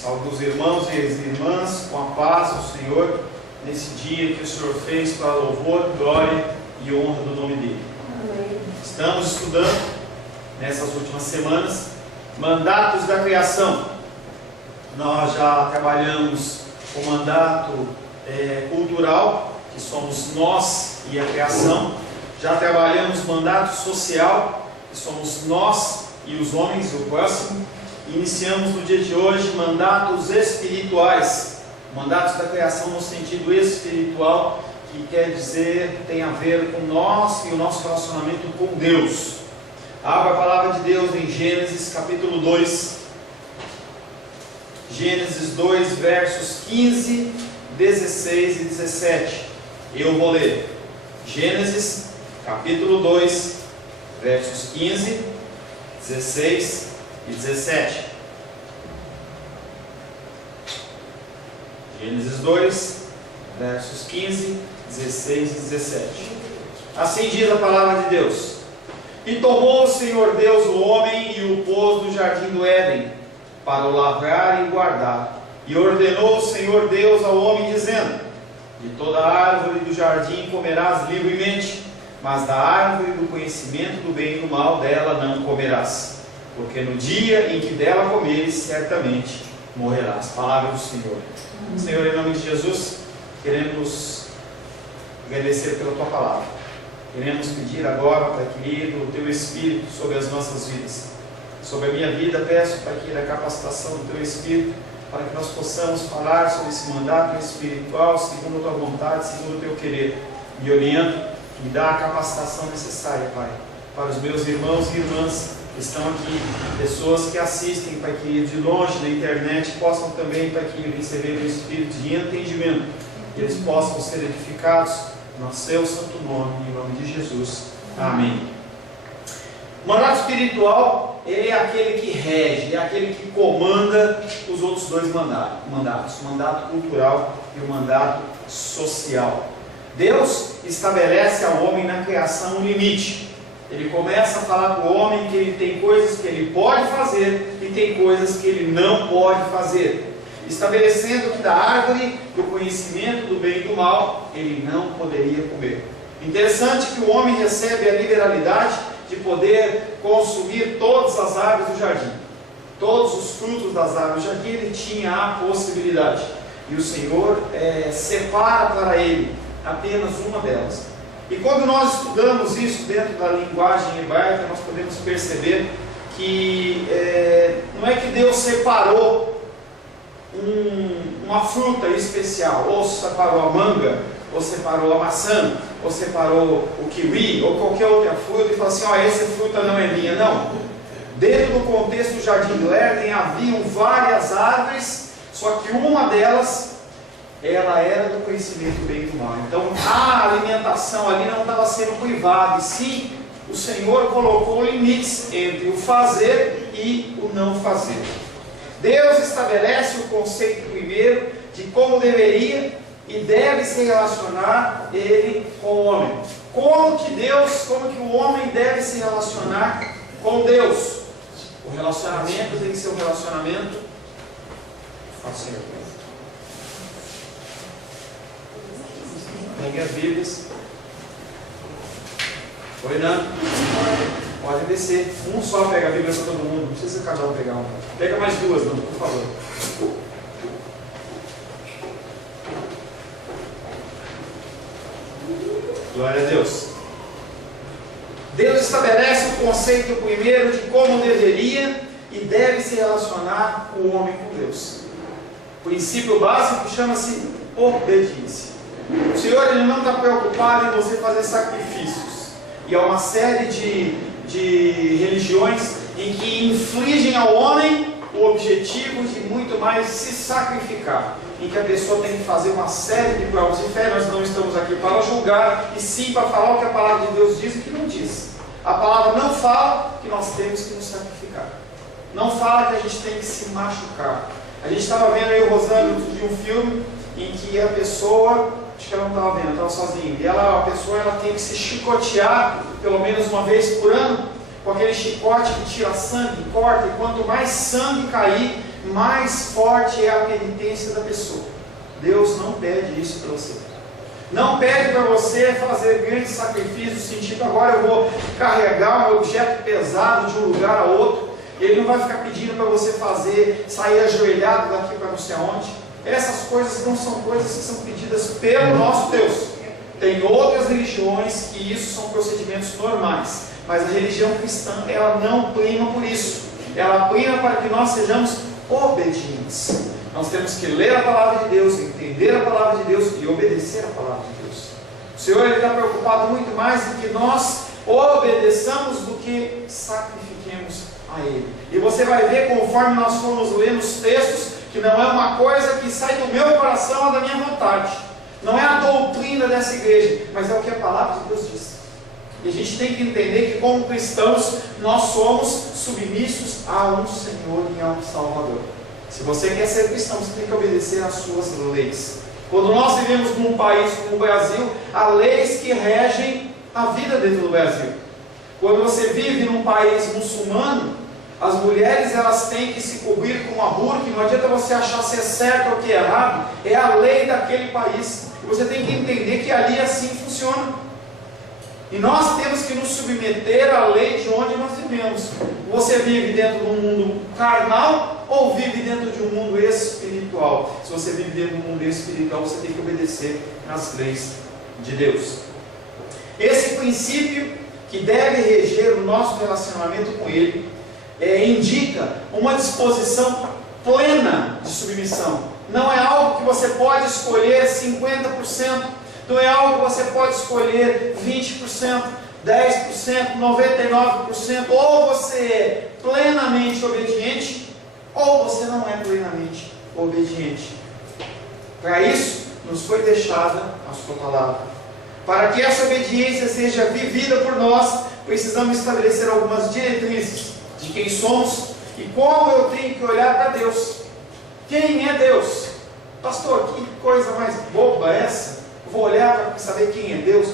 Saúde os irmãos e as irmãs com a paz do Senhor, nesse dia que o Senhor fez para louvor, glória e honra do nome dEle. Amém. Estamos estudando, nessas últimas semanas, mandatos da criação. Nós já trabalhamos o mandato cultural, que somos nós e a criação. Já trabalhamos mandato social, que somos nós e os homens e o próximo. Iniciamos no dia de hoje mandatos espirituais, mandatos da criação no sentido espiritual, que quer dizer, tem a ver com nós e o nosso relacionamento com Deus. Abra a palavra de Deus em Gênesis capítulo 2, Gênesis 2, versos 15, 16 e 17. Eu vou ler Gênesis capítulo 2, versos 15, 16 e 17. Gênesis 2, versos 15, 16 e 17. Assim diz a palavra de Deus: E tomou o Senhor Deus o homem e o pôs no jardim do Éden, para o lavrar e guardar. E ordenou o Senhor Deus ao homem, dizendo: De toda árvore do jardim comerás livremente, mas da árvore do conhecimento do bem e do mal dela não comerás, porque no dia em que dela comeres, certamente morrerás. Palavra do Senhor. Senhor, em nome de Jesus, queremos agradecer pela Tua palavra. Queremos pedir agora, Pai querido, o Teu Espírito sobre as nossas vidas. Sobre a minha vida, peço, Pai querido, a capacitação do Teu Espírito, para que nós possamos falar sobre esse mandato espiritual, segundo a Tua vontade, segundo o Teu querer. Me orienta, me dá a capacitação necessária, Pai, para os meus irmãos e irmãs que estão aqui, pessoas que assistem, Pai querido, de longe na internet, possam também, Pai querido, receber o Espírito de entendimento, que eles possam ser edificados no Seu santo nome, em nome de Jesus. Amém. O mandato espiritual, ele é aquele que rege, é aquele que comanda os outros dois mandatos, o mandato cultural e o mandato social. Deus estabelece ao homem na criação um limite. Ele começa a falar para o homem que ele tem coisas que ele pode fazer e tem coisas que ele não pode fazer, estabelecendo que da árvore do conhecimento do bem e do mal ele não poderia comer. Interessante que o homem recebe a liberalidade de poder consumir todas as árvores do jardim, todos os frutos das árvores do jardim ele tinha a possibilidade, e o Senhor separa para ele apenas uma delas. E quando nós estudamos isso dentro da linguagem hebraica, nós podemos perceber que não é que Deus separou uma fruta especial, ou separou a manga, ou separou a maçã, ou separou o kiwi, ou qualquer outra fruta, e falou assim: essa fruta não é minha. Não. Dentro do contexto do jardim do Éden haviam várias árvores, só que uma delas ela era do conhecimento do bem e do mal. Então a alimentação ali não estava sendo privada, e sim o Senhor colocou limites entre o fazer e o não fazer. Deus estabelece o conceito primeiro de como deveria e deve se relacionar ele com o homem. Como que o homem deve se relacionar com Deus? O relacionamento tem que ser um relacionamento assim. Pegue as Bíblias. Oi, Nando. Pode descer. Um só pega a Bíblia para todo mundo. Não precisa cada um pegar uma. Pega mais duas, Nando, por favor. Glória a Deus. Deus estabelece o conceito primeiro de como deveria e deve se relacionar o homem com Deus. O princípio básico chama-se obediência. O Senhor ele não está preocupado em você fazer sacrifícios. E há uma série de religiões em que infligem ao homem o objetivo de muito mais se sacrificar, em que a pessoa tem que fazer uma série de provas de fé. Nós não estamos aqui para julgar, e sim para falar o que a palavra de Deus diz e que não diz. A palavra não fala que nós temos que nos sacrificar, não fala que a gente tem que se machucar. A gente estava vendo aí o Rosângela de um filme em que a pessoa, acho que ela não estava vendo, estava sozinha, e a pessoa ela tem que se chicotear pelo menos uma vez por ano, com aquele chicote que tira sangue, corta, e quanto mais sangue cair, mais forte é a penitência da pessoa. Deus não pede isso para você. Não pede para você fazer grandes sacrifícios, no sentido, agora eu vou carregar um objeto pesado de um lugar a outro. Ele não vai ficar pedindo para você sair ajoelhado daqui para não sei aonde. Essas coisas não são coisas que são pedidas pelo nosso Deus. Tem outras religiões que isso são procedimentos normais, mas a religião cristã, ela não prima por isso. Ela prima para que nós sejamos obedientes. Nós temos que ler a palavra de Deus, entender a palavra de Deus e obedecer a palavra de Deus. O Senhor está preocupado muito mais em que nós obedeçamos do que sacrifiquemos a Ele. E você vai ver, conforme nós formos lendo os textos, que não é uma coisa que sai do meu coração ou da minha vontade. Não é a doutrina dessa igreja, mas é o que a palavra de Deus diz. E a gente tem que entender que, como cristãos, nós somos submissos a um Senhor e a um Salvador. Se você quer ser cristão, você tem que obedecer às suas leis. Quando nós vivemos num país como o Brasil, há leis que regem a vida dentro do Brasil. Quando você vive num país muçulmano, as mulheres elas têm que se cobrir com a burca. Não adianta você achar se é certo ou que é errado. É a lei daquele país. E você tem que entender que ali assim funciona. E nós temos que nos submeter à lei de onde nós vivemos. Você vive dentro de um mundo carnal ou vive dentro de um mundo espiritual? Se você vive dentro de um mundo espiritual, você tem que obedecer às leis de Deus. Esse princípio que deve reger o nosso relacionamento com Ele indica uma disposição plena de submissão. Não é algo que você pode escolher 50%, não é algo que você pode escolher 20%, 10%, 99%, ou você é plenamente obediente, ou você não é plenamente obediente. Para isso, nos foi deixada a sua palavra. Para que essa obediência seja vivida por nós, precisamos estabelecer algumas diretrizes de quem somos e como eu tenho que olhar para Deus. Quem é Deus? Pastor, que coisa mais boba é essa? Eu vou olhar para saber quem é Deus?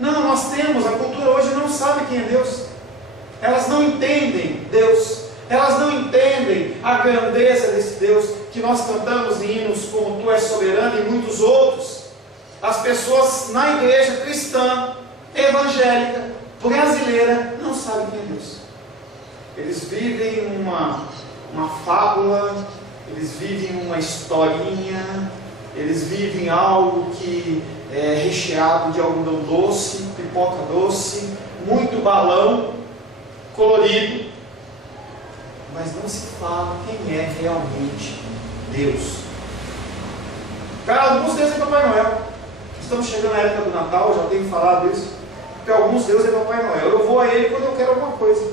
Não, nós temos, a cultura hoje não sabe quem é Deus. Elas não entendem Deus. Elas não entendem a grandeza desse Deus que nós cantamos em hinos como Tu és soberano e muitos outros. As pessoas na igreja cristã, evangélica, brasileira, não sabem quem é Deus. Eles vivem uma fábula, eles vivem uma historinha, eles vivem algo que é recheado de algodão doce, pipoca doce, muito balão, colorido, mas não se fala quem é realmente Deus. Para alguns, Deus é Papai Noel. Estamos chegando na época do Natal, já tenho falado isso. Para alguns, Deus é Papai Noel. Eu vou a Ele quando eu quero alguma coisa.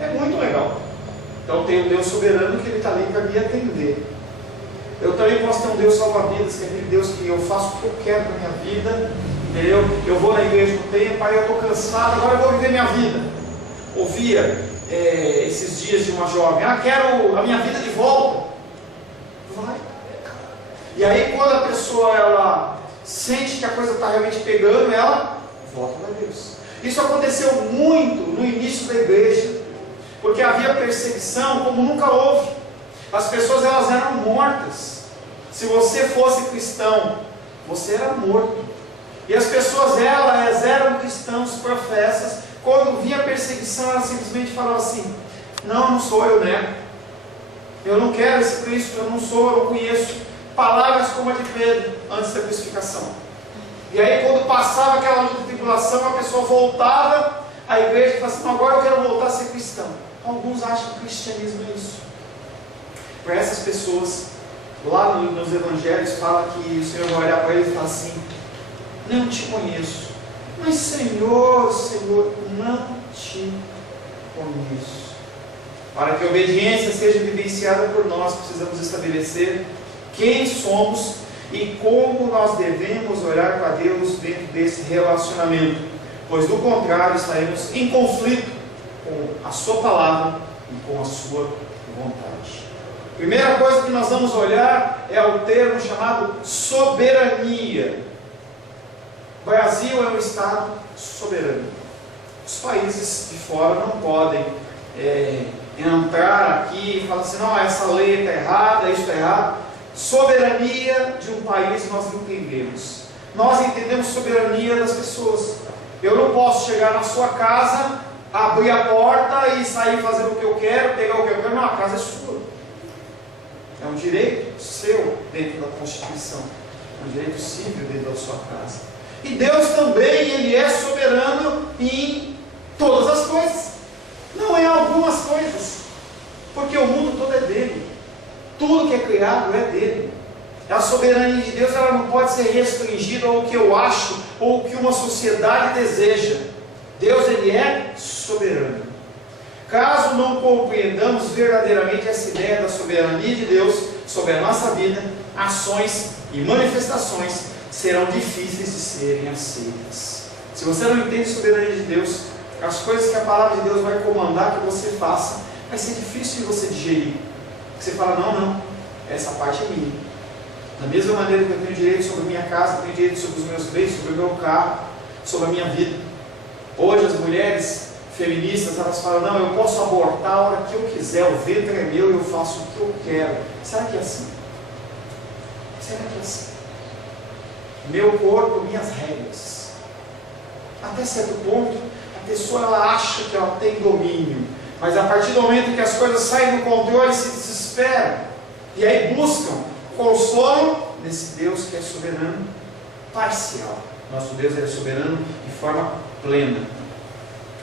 É muito legal. Então tem um Deus soberano que Ele está ali para me atender. Eu também posso ter um Deus salva-vidas, que é aquele Deus que eu faço o que eu quero na minha vida, entendeu? Eu vou na igreja no tempo, aí eu estou cansado, agora eu vou viver minha vida. Ouvia esses dias de uma jovem, quero a minha vida de volta. Vai. E aí quando a pessoa ela sente que a coisa está realmente pegando, ela volta para Deus. Isso aconteceu muito no início da igreja, porque havia perseguição como nunca houve. As pessoas elas eram mortas. Se você fosse cristão, você era morto. E as pessoas elas eram cristãos, professas. Quando vinha perseguição, elas simplesmente falavam assim: não sou eu, né? Eu não quero esse Cristo, eu não sou, eu não conheço. Palavras como a de Pedro, antes da crucificação. E aí quando passava aquela luta de tribulação, a pessoa voltava à igreja e falava assim: agora eu quero voltar a ser cristão. Alguns acham que o cristianismo é isso. Para essas pessoas, lá nos evangelhos fala que o Senhor vai olhar para ele e falar assim: não te conheço. Mas Senhor, não te conheço. Para que a obediência seja vivenciada por nós, precisamos estabelecer quem somos e como nós devemos olhar para Deus dentro desse relacionamento, pois do contrário estaremos em conflito com a sua palavra e com a sua vontade. Primeira coisa que nós vamos olhar é o termo chamado soberania. O Brasil é um estado soberano. Os países de fora não podem entrar aqui e falar assim, não, essa lei está errada, isso está errado. Soberania de um país nós entendemos. Nós entendemos soberania das pessoas. Eu não posso chegar na sua casa, abrir a porta e sair fazendo o que eu quero, pegar o que eu quero. Não, a casa é sua. É um direito seu dentro da Constituição. É um direito civil dentro da sua casa. E Deus também, Ele é soberano em todas as coisas. Não em algumas coisas. Porque o mundo todo é dele. Tudo que é criado é dele. A soberania de Deus, ela não pode ser restringida ao que eu acho ou o que uma sociedade deseja. Deus, Ele é soberano. Caso não compreendamos verdadeiramente essa ideia da soberania de Deus sobre a nossa vida, ações e manifestações serão difíceis de serem aceitas. Se você não entende a soberania de Deus, as coisas que a palavra de Deus vai comandar que você faça, vai ser difícil de você digerir. Você fala, não, essa parte é minha. Da mesma maneira que eu tenho direito sobre a minha casa, eu tenho direito sobre os meus bens, sobre o meu carro, sobre a minha vida. Hoje as mulheres feministas, elas falam, não, eu posso abortar a hora que eu quiser, o ventre é meu e eu faço o que eu quero. Será que é assim? Será que é assim? Meu corpo, minhas regras. Até certo ponto, a pessoa ela acha que ela tem domínio, mas a partir do momento que as coisas saem do controle, se desesperam, e aí buscam consolo nesse Deus que é soberano parcial. Nosso Deus é soberano de forma plena.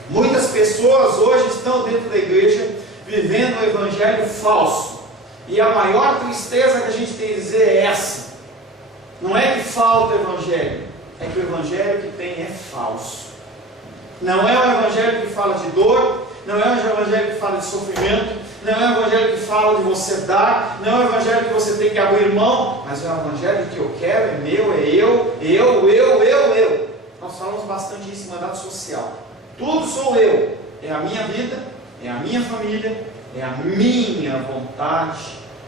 Muitas pessoas hoje estão dentro da igreja vivendo um evangelho falso. E a maior tristeza que a gente tem a dizer é essa. Não é que falta o evangelho, é que o evangelho que tem é falso. Não é um evangelho que fala de dor, não é um evangelho que fala de sofrimento, não é um evangelho que fala de você dar, não é um evangelho que você tem que abrir mão, mas é um evangelho que eu quero, é meu, é eu. Nós falamos bastante isso em mandato social. Tudo sou eu, é a minha vida, é a minha família, é a minha vontade,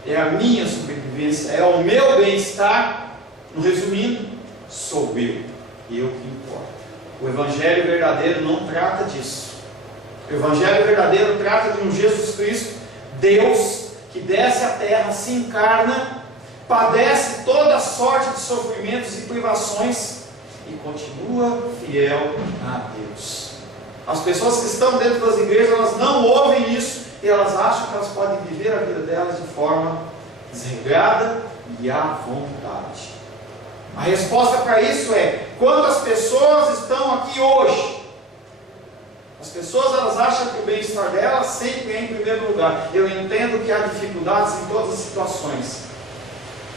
é a minha sobrevivência, é o meu bem-estar. No resumindo, sou eu que importa. O evangelho verdadeiro não trata disso. O evangelho verdadeiro trata de um Jesus Cristo, Deus, que desce à terra, se encarna, padece toda sorte de sofrimentos e privações e continua fiel a Deus. As pessoas que estão dentro das igrejas, elas não ouvem isso e elas acham que elas podem viver a vida delas de forma desregrada e à vontade. A resposta para isso é: quantas pessoas estão aqui hoje? As pessoas elas acham que o bem-estar delas sempre é em primeiro lugar. Eu entendo que há dificuldades em todas as situações,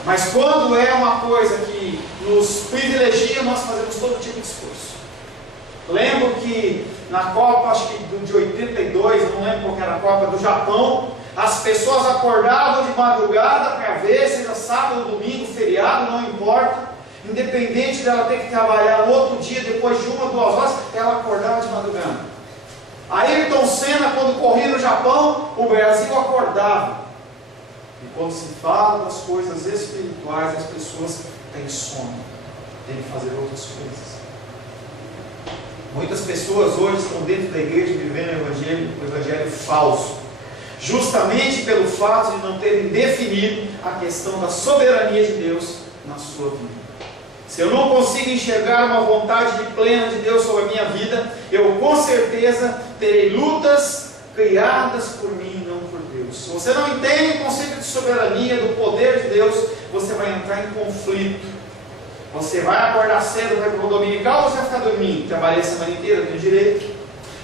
mas quando é uma coisa que nos privilegia, nós fazemos todo tipo de esforço. Lembro que na Copa, acho que de 82, não lembro qual era a Copa, do Japão, as pessoas acordavam de madrugada para ver, seja sábado, domingo, feriado, não importa, independente dela ter que trabalhar no outro dia, depois de 1 ou 2 horas, ela acordava de madrugada. Ayrton Senna, quando corria no Japão, o Brasil acordava. E quando se fala das coisas espirituais, as pessoas têm sono, têm que fazer outras coisas. Muitas pessoas hoje estão dentro da igreja vivendo o evangelho falso, justamente pelo fato de não terem definido a questão da soberania de Deus na sua vida. Se eu não consigo enxergar uma vontade plena de Deus sobre a minha vida, eu com certeza terei lutas criadas por mim e não por Deus. Se você não entende o conceito de soberania, do poder de Deus, você vai entrar em conflito. Você vai acordar cedo para ir para o dominical ou você vai ficar dormindo? Trabalhei a semana inteira, tenho direito.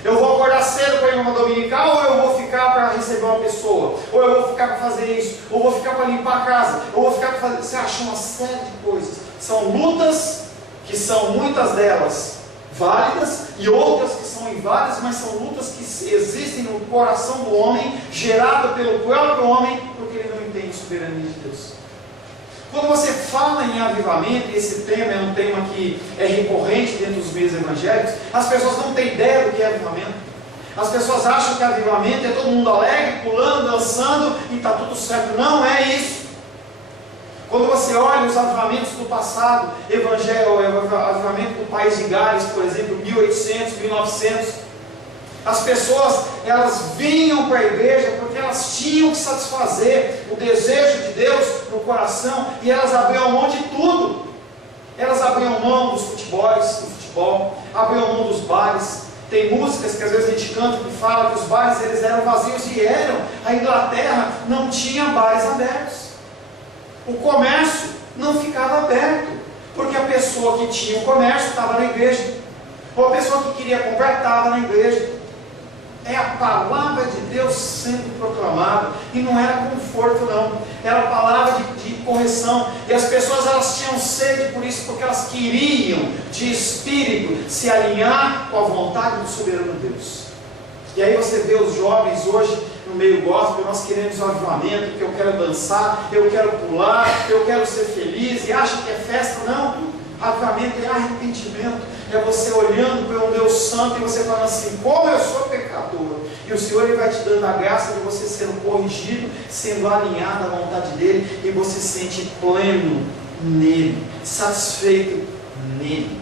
Eu vou acordar cedo para ir para uma dominical ou eu vou ficar para receber uma pessoa? Ou eu vou ficar para fazer isso? Ou vou ficar para limpar a casa? Ou vou ficar para fazer... Você acha uma série de coisas. São lutas que são muitas delas válidas e outras que são inválidas, mas são lutas que existem no coração do homem, gerado pelo próprio homem, porque ele não entende a soberania de Deus. Quando você fala em avivamento, e esse tema é um tema que é recorrente dentro dos meios evangélicos, as pessoas não têm ideia do que é avivamento. As pessoas acham que avivamento é todo mundo alegre, pulando, dançando e está tudo certo. Não é isso. Quando você olha os avivamentos do passado, o avivamento do país de Gales, por exemplo, 1800, 1900, As pessoas, elas vinham para a igreja porque elas tinham que satisfazer o desejo de Deus no coração, e elas abriam mão de tudo. Elas abriam mão dos futebol, abriam mão dos bares. Tem músicas que às vezes a gente canta que fala que os bares eles eram vazios, e eram. A Inglaterra não tinha bares abertos. O comércio não ficava aberto, porque a pessoa que tinha o comércio estava na igreja, ou a pessoa que queria comprar estava na igreja. É a palavra de Deus sendo proclamada, e não era conforto não, era a palavra de correção, e as pessoas elas tinham sede por isso, porque elas queriam de espírito se alinhar com a vontade do soberano Deus. E aí você vê os jovens hoje no meio gospel, nós queremos um avivamento, que eu quero dançar, eu quero pular, eu quero ser feliz, e acha que é festa. Não, avivamento é arrependimento, é você olhando para o Deus Santo e você falando assim: como eu sou pecador, e o Senhor ele vai te dando a graça de você sendo corrigido, sendo alinhado à vontade dele, e você se sente pleno nele, satisfeito nele.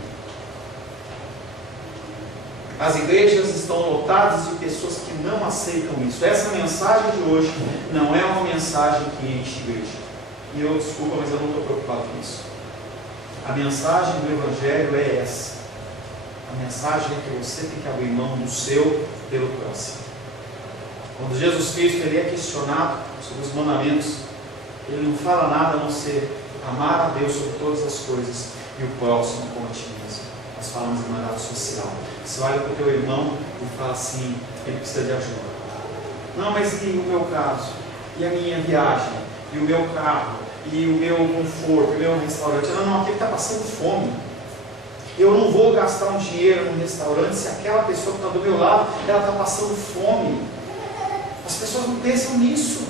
As igrejas estão lotadas de pessoas que não aceitam isso. Essa mensagem de hoje não é uma mensagem que enche igreja, e eu desculpa, mas eu não estou preocupado com isso. A mensagem do Evangelho é essa. A mensagem é que você tem que abrir mão do seu pelo próximo. Quando Jesus Cristo ele é questionado sobre os mandamentos, ele não fala nada a não ser amar a Deus sobre todas as coisas e o próximo como a ti mesmo. Nós falamos em mandato social. Você olha para o teu irmão e fala assim: ele precisa de ajuda. Não, mas e o meu caso? E a minha viagem? E o meu carro? E o meu conforto? E o meu restaurante? Não, aquele está passando fome. Eu não vou gastar um dinheiro num restaurante se aquela pessoa que está do meu lado, ela está passando fome. As pessoas não pensam nisso.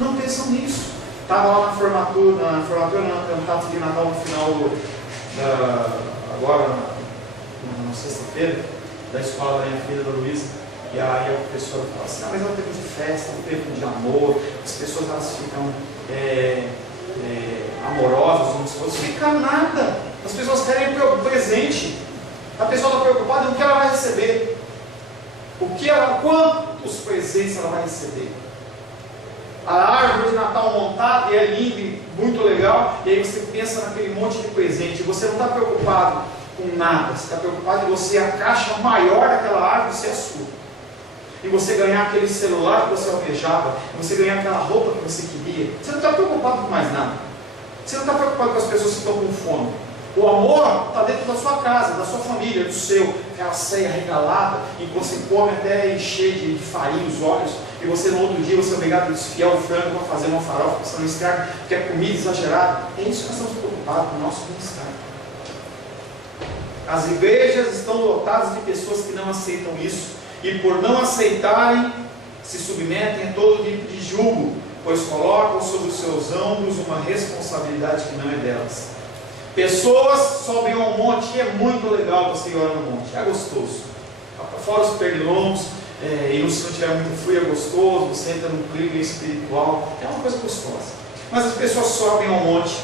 Não pensam nisso. Estava lá na formatura, na cantata de Natal no final agora, na sexta-feira, da escola da minha filha, da Luísa. E aí a professora fala assim: mas é um tempo de festa, um tempo de amor, as pessoas elas ficam amorosas uns com os outros. Fica nada. As pessoas querem o presente. A pessoa está preocupada no que ela vai receber. Quantos presentes ela vai receber? A árvore de Natal montada, e é linda e muito legal, e aí você pensa naquele monte de presente. Você não está preocupado com nada. Você está preocupado em você, a caixa maior daquela árvore ser a sua. E você ganhar aquele celular que você almejava, e você ganhar aquela roupa que você queria. Você não está preocupado com mais nada. Você não está preocupado com as pessoas que estão com fome. O amor está dentro da sua casa, da sua família, do seu, aquela ceia regalada, em que você come até encher de farinha os olhos, e você no outro dia você é obrigado a desfiar o frango para fazer uma farofa, para você não estragar, porque é comida exagerada. É isso que nós estamos preocupados com o nosso bem-estar. As igrejas estão lotadas de pessoas que não aceitam isso, e por não aceitarem, se submetem a todo tipo de julgo, pois colocam sobre os seus ombros uma responsabilidade que não é delas. Pessoas sobem ao monte, e é muito legal você ir no monte, é gostoso. Fora os pernilongos, e se não tiver muito frio é gostoso, você entra num clima espiritual, é uma coisa gostosa. Mas as pessoas sobem ao monte,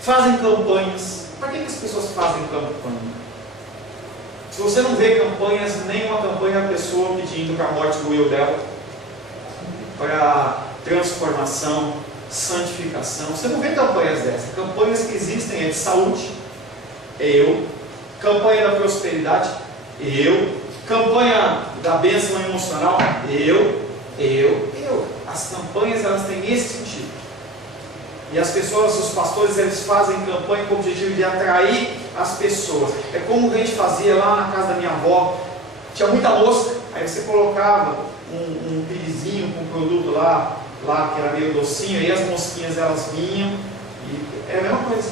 fazem campanhas. Para que as pessoas fazem campanha? Se você não vê campanhas, nenhuma campanha da pessoa pedindo para a morte do eu dela, para transformação, santificação. Você não vê campanhas dessas. Campanhas que existem é de saúde, campanha da prosperidade, campanha da bênção emocional, as campanhas elas têm esse sentido. E as pessoas, os pastores, eles fazem campanha com o objetivo de atrair as pessoas. É como a gente fazia lá na casa da minha avó. Tinha muita mosca, aí você colocava um pirizinho com um produto lá que era meio docinho, e as mosquinhas elas vinham, e é a mesma coisa.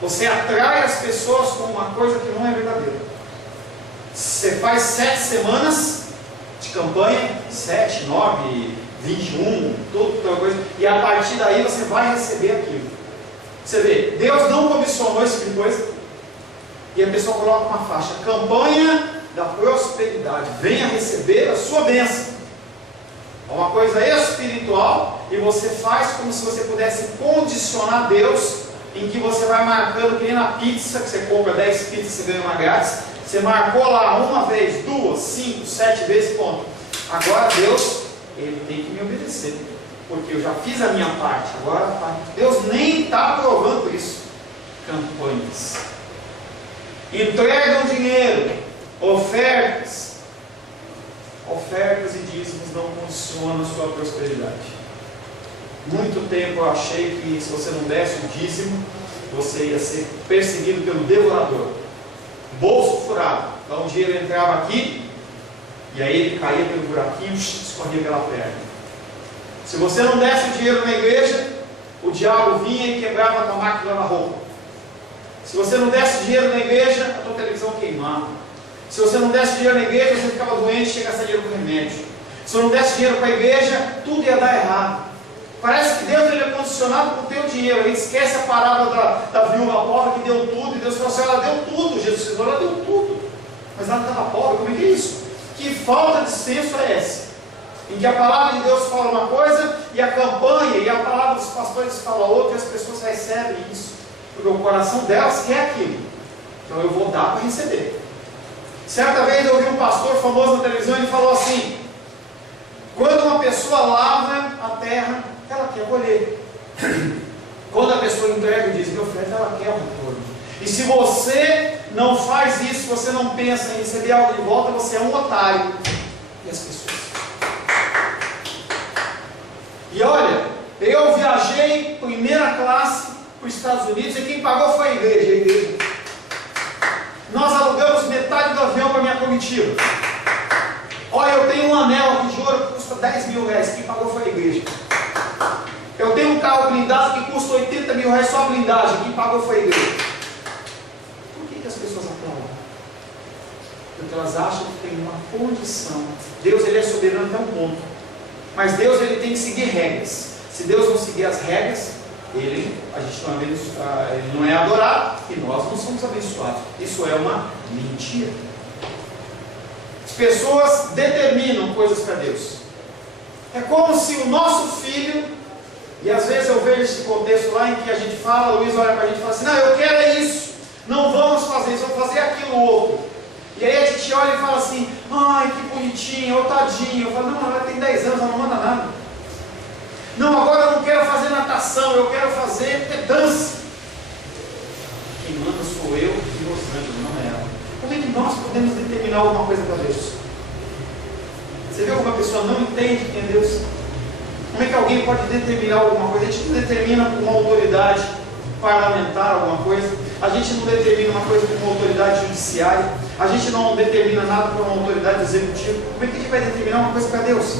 Você atrai as pessoas com uma coisa que não é verdadeira. Você faz 7 semanas de campanha, 7, 9, 21, toda coisa, e a partir daí você vai receber aquilo. Você vê, Deus não comissionou esse tipo de coisa, e a pessoa coloca uma faixa: campanha da prosperidade, venha receber a sua bênção. É uma coisa espiritual, e você faz como se você pudesse condicionar Deus em que você vai marcando, que nem na pizza, que você compra 10 pizzas, você ganha uma grátis. Você marcou lá uma vez, 2, 5, 7 vezes, ponto. Agora Deus, Ele tem que me obedecer, porque eu já fiz a minha parte. Agora Deus nem está aprovando isso. Campanhas. Entregam dinheiro, ofertas. Ofertas e dízimos não condicionam a sua prosperidade. Muito tempo eu achei que se você não desse o dízimo, você ia ser perseguido pelo devorador. Bolso furado. Então o dinheiro entrava aqui, e aí ele caía pelo buraquinho e escorria pela perna. Se você não desse o dinheiro na igreja, o diabo vinha e quebrava a tua máquina na roupa. Se você não desse dinheiro na igreja, a tua televisão queimava. Se você não desse dinheiro na igreja, você ficava doente e tinha que gastar dinheiro com remédio. Se você não desse dinheiro para a igreja, tudo ia dar errado. Parece que Deus ele é condicionado com o teu dinheiro. A gente esquece a parábola da viúva pobre que deu tudo. E Deus falou assim, ela deu tudo. Jesus falou, ela deu tudo. Mas ela estava pobre. Como é que é isso? Que falta de senso é essa? Em que a palavra de Deus fala uma coisa e a campanha e a palavra dos pastores fala outra, e as pessoas recebem isso. Porque o coração delas quer aquilo. Então eu vou dar para receber. Certa vez eu vi um pastor famoso na televisão e ele falou assim: quando uma pessoa lavra a terra, ela quer colher. Quando a pessoa entrega o dízimo e oferta, ela quer o retorno. E se você não faz isso, você não pensa em receber algo de volta, você é um otário. E as pessoas. E olha, eu viajei primeira classe para os Estados Unidos e quem pagou foi a igreja. Nós alugamos metade do avião para minha comitiva. Olha, eu tenho um anel aqui de ouro que custa 10 mil reais. Quem pagou foi a igreja. Eu tenho um carro blindado que custa 80 mil reais só a blindagem. Quem pagou foi a igreja. Por que as pessoas aplaudem? Porque elas acham que tem uma condição. Deus ele é soberano até um ponto. Mas Deus ele tem que seguir regras. Se Deus não seguir as regras, ele não é adorado e nós não somos abençoados. Isso é uma mentira. As pessoas determinam coisas para Deus. É como se o nosso filho, e às vezes eu vejo esse contexto lá em que a gente fala, o Luiz olha para a gente e fala assim, não, eu quero é isso, não vamos fazer isso, vamos fazer aquilo outro. E aí a gente olha e fala assim, ai que bonitinho, ou tadinho. Eu falo, não, ela tem 10 anos, ela não manda nada. Não, agora eu não quero fazer natação, eu quero fazer dança. Quem manda sou eu e Rosângela, não é ela. Como é que nós podemos determinar alguma coisa para Deus? Você vê como a pessoa não entende quem é Deus? Como é que alguém pode determinar alguma coisa? A gente não determina por uma autoridade parlamentar alguma coisa. A gente não determina uma coisa por uma autoridade judiciária. A gente não determina nada por uma autoridade executiva. Como é que a gente vai determinar uma coisa para Deus?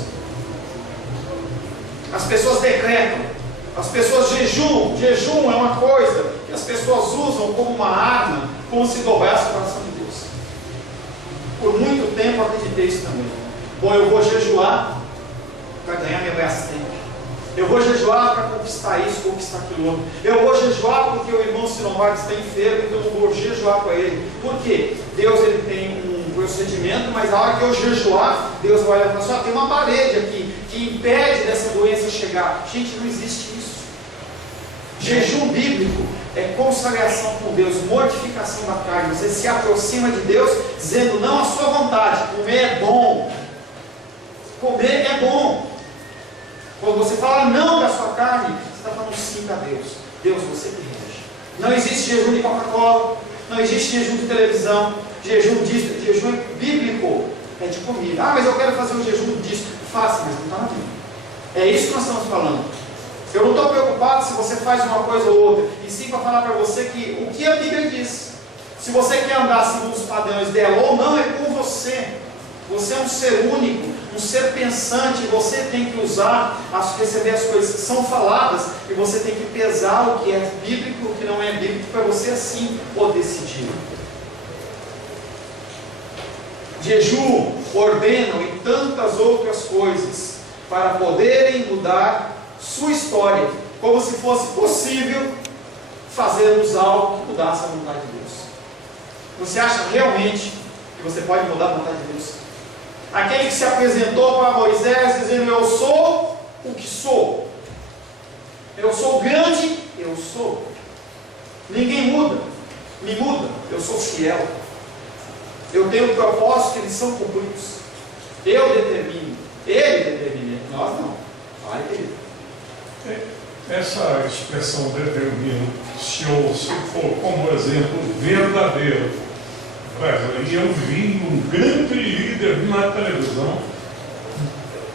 As pessoas decretam, as pessoas jejuam. Jejum é uma coisa que as pessoas usam como uma arma, como se dobrasse o coração de Deus. Por muito tempo eu acreditei isso também. Bom, eu vou jejuar para ganhar minha assistente. Eu vou jejuar para conquistar isso, conquistar aquilo outro. Eu vou jejuar porque o irmão Sinomar está enfermo, então eu vou jejuar para ele. Por quê? Deus ele tem um procedimento, mas a hora que eu jejuar, Deus vai olhar para só tem uma parede aqui que impede dessa doença chegar. Gente, não existe isso. Jejum bíblico é consagração com Deus, mortificação da carne. Você se aproxima de Deus dizendo não à sua vontade. Comer é bom. Comer é bom. Quando você fala não da sua carne, você está falando sim para Deus. Deus, você que rege. Não existe jejum de Coca-Cola, não existe jejum de televisão, jejum disso, jejum é bíblico, é de comida. Ah, mas eu quero fazer um jejum disso. Faça, mas não está na Bíblia. É isso que nós estamos falando. Eu não estou preocupado se você faz uma coisa ou outra, e sim para falar para você que o que a Bíblia diz. Se você quer andar segundo os padrões dela ou não, é com você. Você é um ser único, um ser pensante, você tem que receber as coisas que são faladas, e você tem que pesar o que é bíblico e o que não é bíblico, para você assim poder decidir. Jejum, ordenam e tantas outras coisas, para poderem mudar sua história, como se fosse possível fazermos algo que mudasse a vontade de Deus. Você acha realmente que você pode mudar a vontade de Deus? Aquele que se apresentou para Moisés dizendo, eu sou o que sou. Eu sou grande, eu sou. Ninguém muda, me muda, eu sou fiel. Eu tenho propósitos que eles são cumpridos. Eu determino, ele determina, nós não. Ai, querido. Essa expressão determina, se for como exemplo verdadeiro, e eu vi um grande líder na televisão,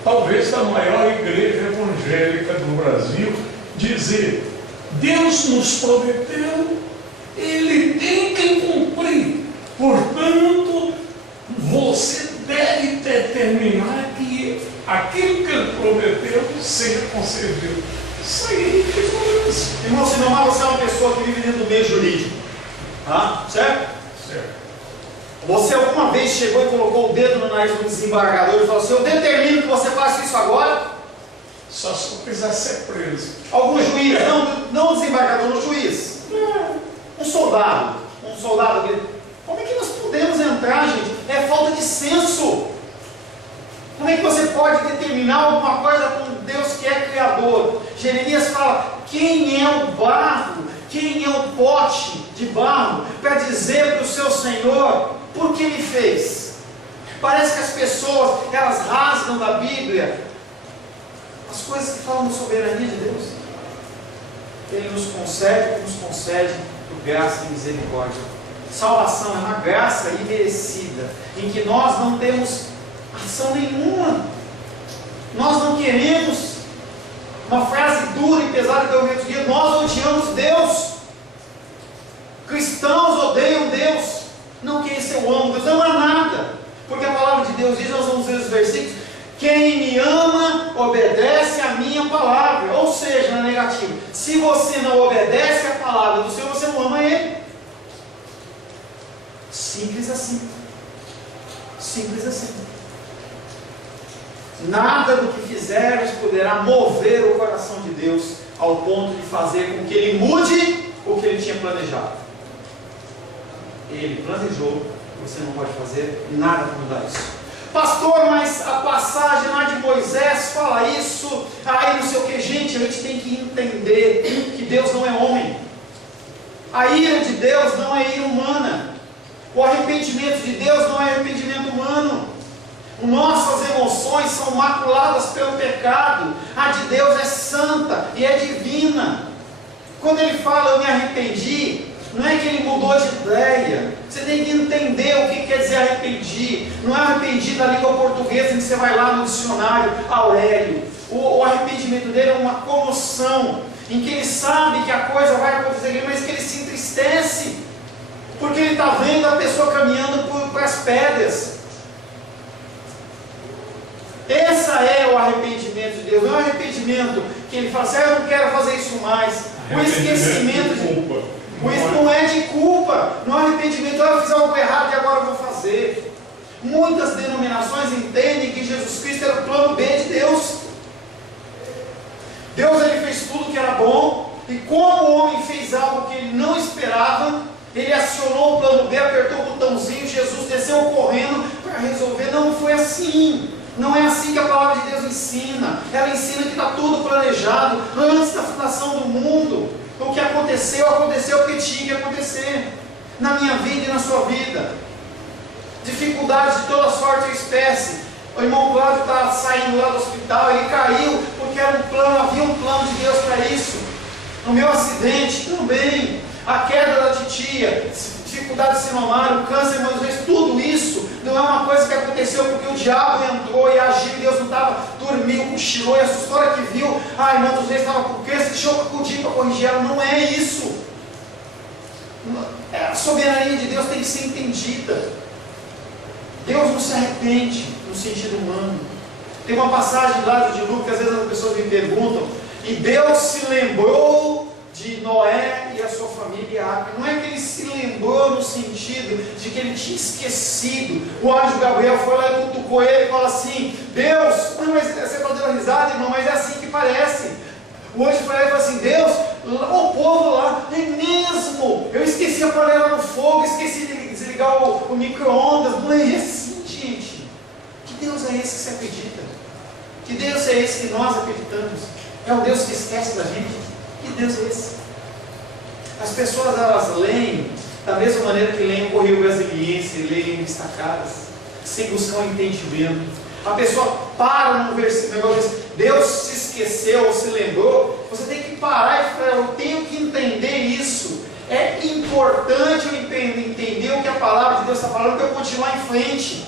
talvez da maior igreja evangélica do Brasil, dizer: Deus nos prometeu, Ele tem que cumprir. Portanto, você deve determinar que aquilo que Ele prometeu seja concedido. Isso aí, que foi isso? Irmão, se não, você é uma pessoa que vive dentro do meio jurídico. Certo? Certo. Você alguma vez chegou e colocou o dedo no nariz do desembargador e falou assim: eu determino que você faça isso agora? Só se eu quiser ser preso. Algum juiz, não o desembargador, no juiz. Um soldado. Como é que nós podemos entrar, gente? É falta de senso. Como é que você pode determinar alguma coisa com Deus que é Criador? Jeremias fala: quem é o barro? Quem é o pote de barro para dizer para o seu Senhor por que Ele fez? Parece que as pessoas, elas rasgam da Bíblia as coisas que falam da soberania de Deus. Ele nos concede por graça e misericórdia. Salvação é uma graça imerecida, em que nós não temos ação nenhuma. Nós não queremos. Uma frase dura e pesada que eu ouvi outro dia: nós odiamos Deus. Cristãos odeiam Deus. Não que esse eu amo Deus, não há nada. Porque a palavra de Deus diz, nós vamos ver os versículos: quem me ama, obedece a minha palavra. Ou seja, na negativa, se você não obedece a palavra do Senhor, você não ama Ele. Simples assim. Simples assim. Nada do que fizermos poderá mover o coração de Deus ao ponto de fazer com que Ele mude o que Ele tinha planejado. Ele planejou, você não pode fazer nada para mudar isso. Pastor, mas a passagem lá de Moisés fala isso, aí não sei o que. Gente, a gente tem que entender que Deus não é homem. A ira de Deus não é ira humana. O arrependimento de Deus não é arrependimento humano. Nossas emoções são maculadas pelo pecado. A de Deus é santa e é divina. Quando Ele fala eu me arrependi, não é que Ele mudou de ideia. Você tem que entender o que quer dizer arrependi. Não é arrependi da língua portuguesa em que você vai lá no dicionário Aurélio. O arrependimento dele é uma comoção, em que ele sabe que a coisa vai acontecer, mas que ele se entristece, porque ele está vendo a pessoa caminhando por as pedras. Esse é o arrependimento de Deus. Não é o arrependimento que ele fala assim: eu não quero fazer isso mais. O esquecimento de culpa. Isso não é de culpa, não é arrependimento. Eu fiz algo errado e agora eu vou fazer. Muitas denominações entendem que Jesus Cristo era o plano B de Deus. Deus, Ele fez tudo que era bom, e como o homem fez algo que ele não esperava, Ele acionou o plano B, apertou o botãozinho, Jesus desceu correndo para resolver. Não foi assim. Não é assim que a palavra de Deus ensina. Ela ensina que está tudo planejado antes da fundação do mundo. O que aconteceu, aconteceu porque tinha que acontecer. Na minha vida e na sua vida. Dificuldades de toda sorte e espécie. O irmão Cláudio está saindo lá do hospital, ele caiu porque era um plano, havia um plano de Deus para isso. No meu acidente também, a queda da titia, dificuldade de se mamar, o câncer, mas tudo isso não é uma coisa que aconteceu porque o diabo entrou e agiu e Deus não estava, dormiu, cochilou e assustou a hora que viu, a irmã dos reis estava com câncer, deixou eu acudir para corrigir ela. Não é isso. A soberania de Deus tem que ser entendida. Deus não se arrepende no sentido humano. Tem uma passagem lá de Lucas que às vezes as pessoas me perguntam, e Deus se lembrou de Noé e a sua família. Não é que Ele se lembrou no sentido de que Ele tinha esquecido. O anjo Gabriel foi lá e cutucou ele e falou assim: Deus, não, mas você está dando risada, irmão, mas é assim que parece. O anjo foi lá e falou assim: Deus, o povo lá, é mesmo, eu esqueci a panela no fogo, esqueci de desligar o micro-ondas. Não é assim, gente. Que Deus é esse que você acredita? Que Deus é esse que nós acreditamos? É o Deus que esquece da gente? Que Deus é esse? As pessoas, elas leem da mesma maneira que leem o Correio Brasiliense, leem destacadas, sem buscar um entendimento. A pessoa para num versículo, Deus se esqueceu ou se lembrou. Você tem que parar e falar, eu tenho que entender isso. É importante eu entender o que a palavra de Deus está falando para eu continuar em frente.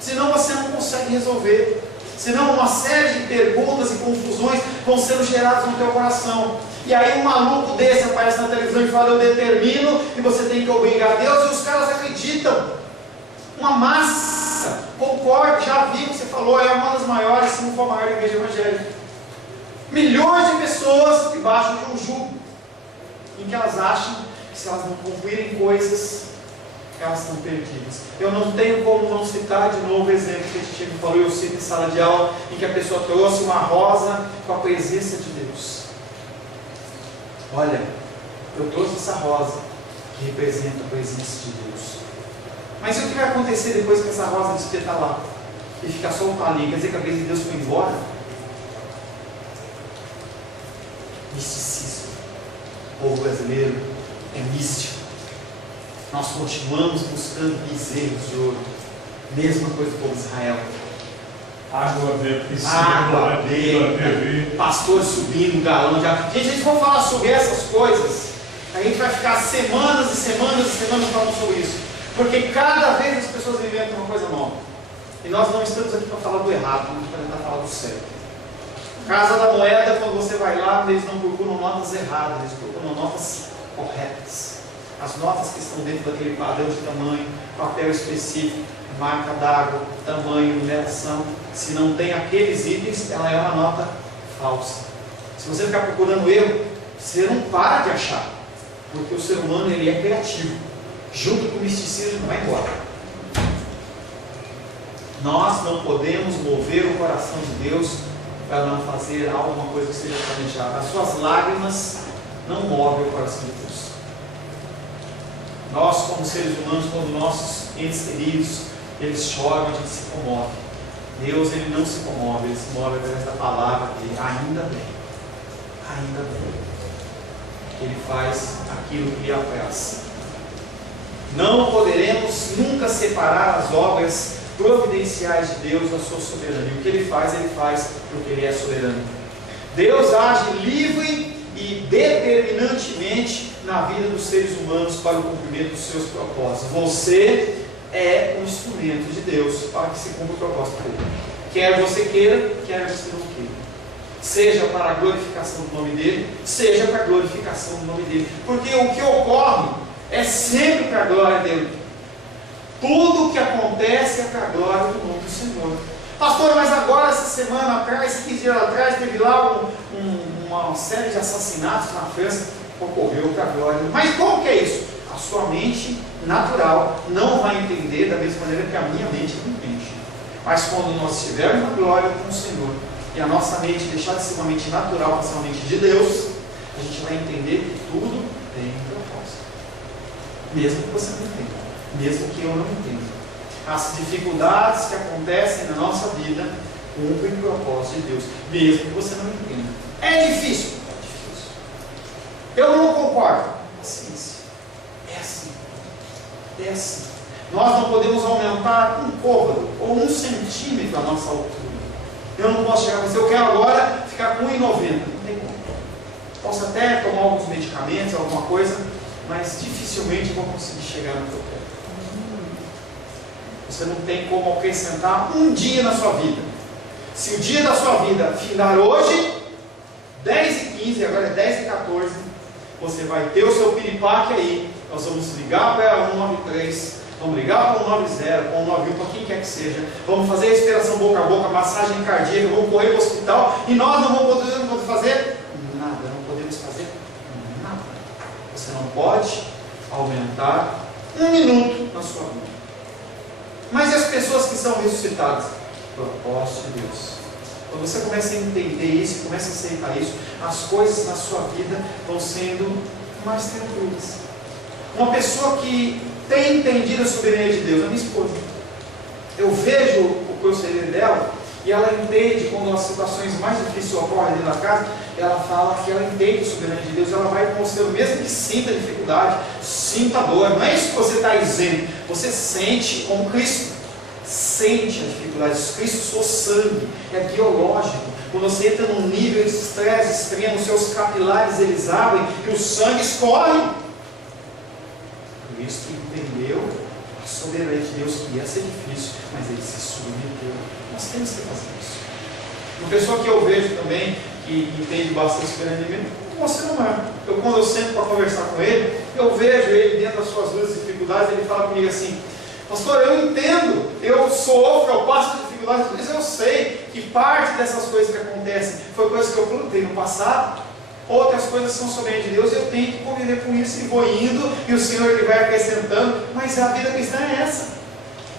Senão você não consegue resolver. Senão uma série de perguntas e confusões vão sendo geradas no teu coração. E aí um maluco desse aparece na televisão e fala, eu determino e você tem que obrigar Deus, e os caras acreditam. Uma massa, concordo, já vi o que você falou, é uma das maiores, se não for a maior igreja evangélica. Milhões de pessoas debaixo de um jugo, em que elas acham que se elas não cumprirem coisas, elas estão perdidas. Eu não tenho como não citar de novo o exemplo que a gente falou, eu cito em sala de aula, em que a pessoa trouxe uma rosa com a presença de Deus. Olha, eu trouxe essa rosa que representa a presença de Deus. Mas e o que vai acontecer depois que essa rosa despetar lá? E ficar só um palinho? Quer dizer que a presença de Deus foi embora? Misticismo. O povo brasileiro é místico. Nós continuamos buscando bezerros de ouro. Mesma coisa do povo de Israel. Água benta, pastor subindo, galão de água. Gente, a gente vai falar sobre essas coisas. A gente vai ficar semanas e semanas e semanas falando sobre isso. Porque cada vez as pessoas inventam uma coisa nova. E nós não estamos aqui para falar do errado, nós estamos para tentar falar do certo. Casa da Moeda, quando você vai lá, eles não procuram notas erradas, eles procuram notas corretas. As notas que estão dentro daquele padrão de tamanho, papel específico, marca d'água, tamanho, numeração. Se não tem aqueles itens, ela é uma nota falsa. Se você ficar procurando erro, você não para de achar. Porque o ser humano, ele é criativo. Junto com o misticismo, não vai embora. Nós não podemos mover o coração de Deus para não fazer alguma coisa que seja planejada. As suas lágrimas não movem o coração de Deus. Nós, como seres humanos, quando nossos entes queridos, eles choram, a gente se comove. Deus, ele não se comove, ele se move através da palavra dele. Ainda bem. Ainda bem. Ele faz aquilo que lhe apraz. Não poderemos nunca separar as obras providenciais de Deus da sua soberania. O que ele faz porque ele é soberano. Deus age livre e determinantemente na vida dos seres humanos para o cumprimento dos seus propósitos. Você é um instrumento de Deus para que se cumpra o propósito dele. Quer você queira, quer você não queira. Seja para a glorificação do nome dele, seja para a glorificação do nome dele. Porque o que ocorre é sempre para a glória dele. Tudo o que acontece é para a glória do nome do Senhor. Pastor, mas agora, essa semana atrás, 15 dias atrás, teve lá uma série de assassinatos na França, ocorreu para a glória. Mas como que é isso? A sua mente natural não vai entender da mesma maneira que a minha mente não entende. Mas quando nós estivermos na glória com o Senhor, e a nossa mente deixar de ser uma mente natural para ser uma mente de Deus, a gente vai entender que tudo tem um propósito. Mesmo que você não entenda, mesmo que eu não entenda. As dificuldades que acontecem na nossa vida cumprem o propósito de Deus, mesmo que você não entenda. É difícil? É difícil. Eu não concordo. Paciência. É assim. É assim. Nós não podemos aumentar um côvado ou 1 centímetro a nossa altura. Eu não posso chegar a você, eu quero agora ficar com 1,90. Não tem como. Posso até tomar alguns medicamentos, alguma coisa, mas dificilmente eu vou conseguir chegar no que eu quero. Você não tem como acrescentar um dia na sua vida. Se o dia da sua vida findar hoje, 10h15, agora é 10h14, você vai ter o seu piripaque aí. Nós vamos ligar para 193, vamos ligar para 190, para 191, para quem quer que seja. Vamos fazer respiração boca a boca, massagem cardíaca, vamos correr para o hospital e nós não vamos poder fazer nada, não podemos fazer nada. Você não pode aumentar 1 minuto na sua vida. Mas e as pessoas que são ressuscitadas? Propósito de Deus. Quando você começa a entender isso, começa a aceitar isso, as coisas na sua vida vão sendo mais tranquilas. Uma pessoa que tem entendido a soberania de Deus, a minha esposa, eu vejo o proceder dela, E ela entende, quando as situações mais difíceis ocorrem dentro da casa, ela fala que ela entende a soberania de Deus, ela vai mostrando, mesmo que sinta dificuldade, sinta dor. Não é isso que você está dizendo, você sente como Cristo, sente a dificuldade. Cristo, seu sangue é biológico. Quando você entra num nível de estresse extremo, seus capilares eles abrem e o sangue escorre. Cristo entendeu a soberania de Deus, que ia ser difícil, mas ele se submeteu. Nós temos que fazer isso. Uma pessoa que eu vejo também, que entende bastante soberania de Deus, você não é. Quando eu sento para conversar com ele, eu vejo ele dentro das suas lutas e dificuldades, ele fala comigo assim: pastor, eu entendo, eu sofro, eu passo por dificuldades, mas eu sei que parte dessas coisas que acontecem foi coisas que eu plantei no passado, outras coisas são soberania de Deus, eu tenho que conviver com isso e vou indo, e o Senhor ele vai acrescentando, mas a vida cristã é essa,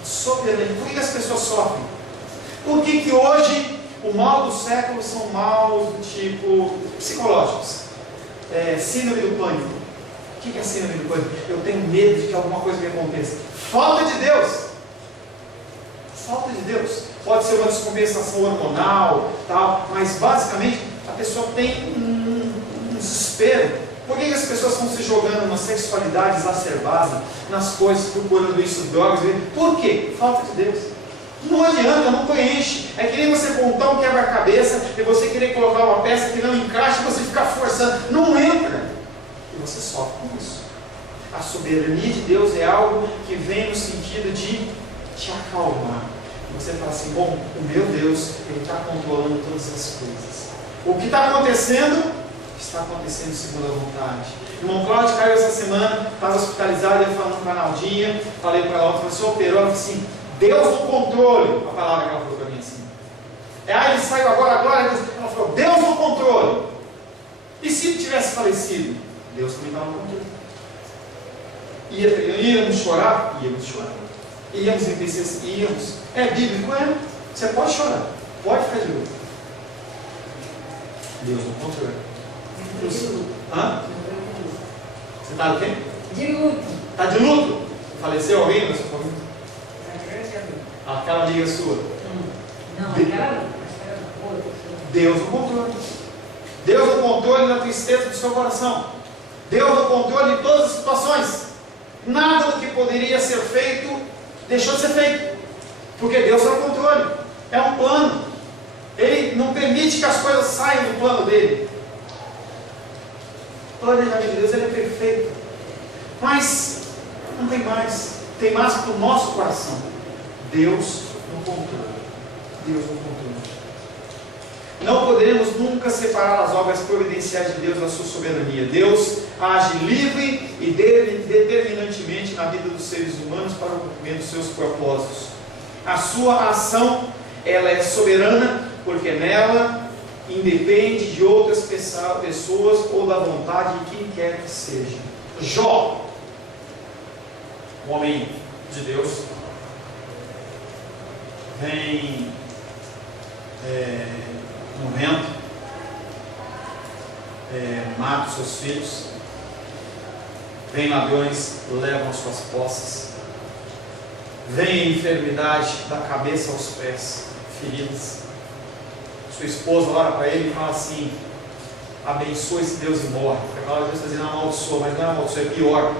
soberania. Por que as pessoas sofrem? Por que hoje o mal do século são maus do tipo psicológicos? Síndrome do pânico. O que é síndrome do pânico? Eu tenho medo de que alguma coisa me aconteça. Falta de Deus. Falta de Deus. Pode ser uma descompensação hormonal, tal, mas basicamente a pessoa tem um desespero. Por que as pessoas estão se jogando na sexualidade exacerbada, nas coisas, procurando isso, drogas? Por quê? Falta de Deus. Não adianta, não preenche. É que nem você montar um quebra-cabeça e você querer colocar uma peça que não encaixa e você ficar forçando. Não entra. E você sofre com isso. A soberania de Deus é algo que vem no sentido de te acalmar. E você fala assim: bom, o meu Deus, Ele está controlando todas as coisas. O que está acontecendo, está acontecendo segundo a vontade. O irmão Cláudio caiu essa semana, estava hospitalizado, eu falando com a Naldinha, falei para ela, você operou, ela disse assim: Deus no controle. A palavra que ela falou para mim assim. Ele saiu agora, ela falou: Deus no controle. E se ele tivesse falecido? Deus também estava no controle. Íamos chorar? Íamos chorar. Íamos entristecer? Íamos. É bíblico? É. Você pode chorar, pode ficar de luto. Deus no controle. Hã? Você está do quê? De luto. Está de luto? Faleceu alguém na sua família? Aquela amiga sua? Não, aquela outra. Deus no controle. Deus no controle da tristeza do seu coração. Deus no controle de todas as situações. Nada do que poderia ser feito deixou de ser feito, porque Deus está no controle. É um plano. Ele não permite que as coisas saiam do plano dele. O planejamento de Deus ele é perfeito, mas não tem mais. Tem mais para o nosso coração. Deus no controle. Deus no controle. Não poderemos nunca separar as obras providenciais de Deus da sua soberania. Deus age livre e determinantemente na vida dos seres humanos para o cumprimento dos seus propósitos. A sua ação, ela é soberana, porque nela independe de outras pessoas ou da vontade de quem quer que seja. Jó, um homem de Deus, vem no vento, mata os seus filhos, vem ladrões, levam as suas posses, vem a enfermidade da cabeça aos pés, feridas. Sua esposa ora para ele e fala assim: abençoa esse Deus e morre. A palavra de Deus está dizendo amaldiçoa, mas não é amaldiçoa, é pior.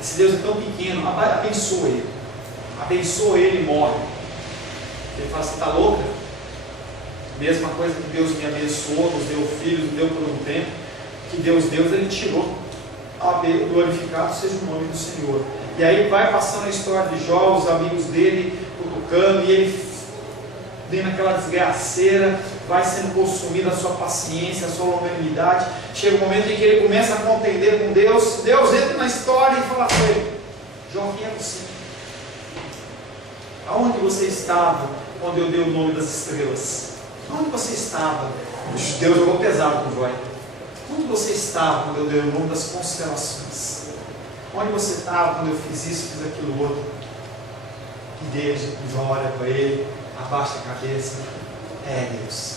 Esse Deus é tão pequeno, abençoa ele. Abençoa ele e morre. Ele fala: você está louca? Mesma coisa que Deus me abençoou, nos deu filhos, nos deu por um tempo, que Deus deu, ele tirou. Glorificado seja o nome do Senhor. E aí vai passando a história de Jó, os amigos dele cutucando, e ele vem naquela desgraceira, vai sendo consumido a sua paciência, a sua longanimidade. Chega um momento em que ele começa a contender com Deus. Deus entra na história e fala com ele: Jó, quem é você? Aonde você estava quando eu dei o nome das estrelas? Onde você estava? Deus jogou pesado com Jó. Onde você estava quando eu dei o nome das constelações? Onde você estava quando eu fiz isso, fiz aquilo outro? E Deus, Jó olha para ele, abaixa a cabeça. Deus,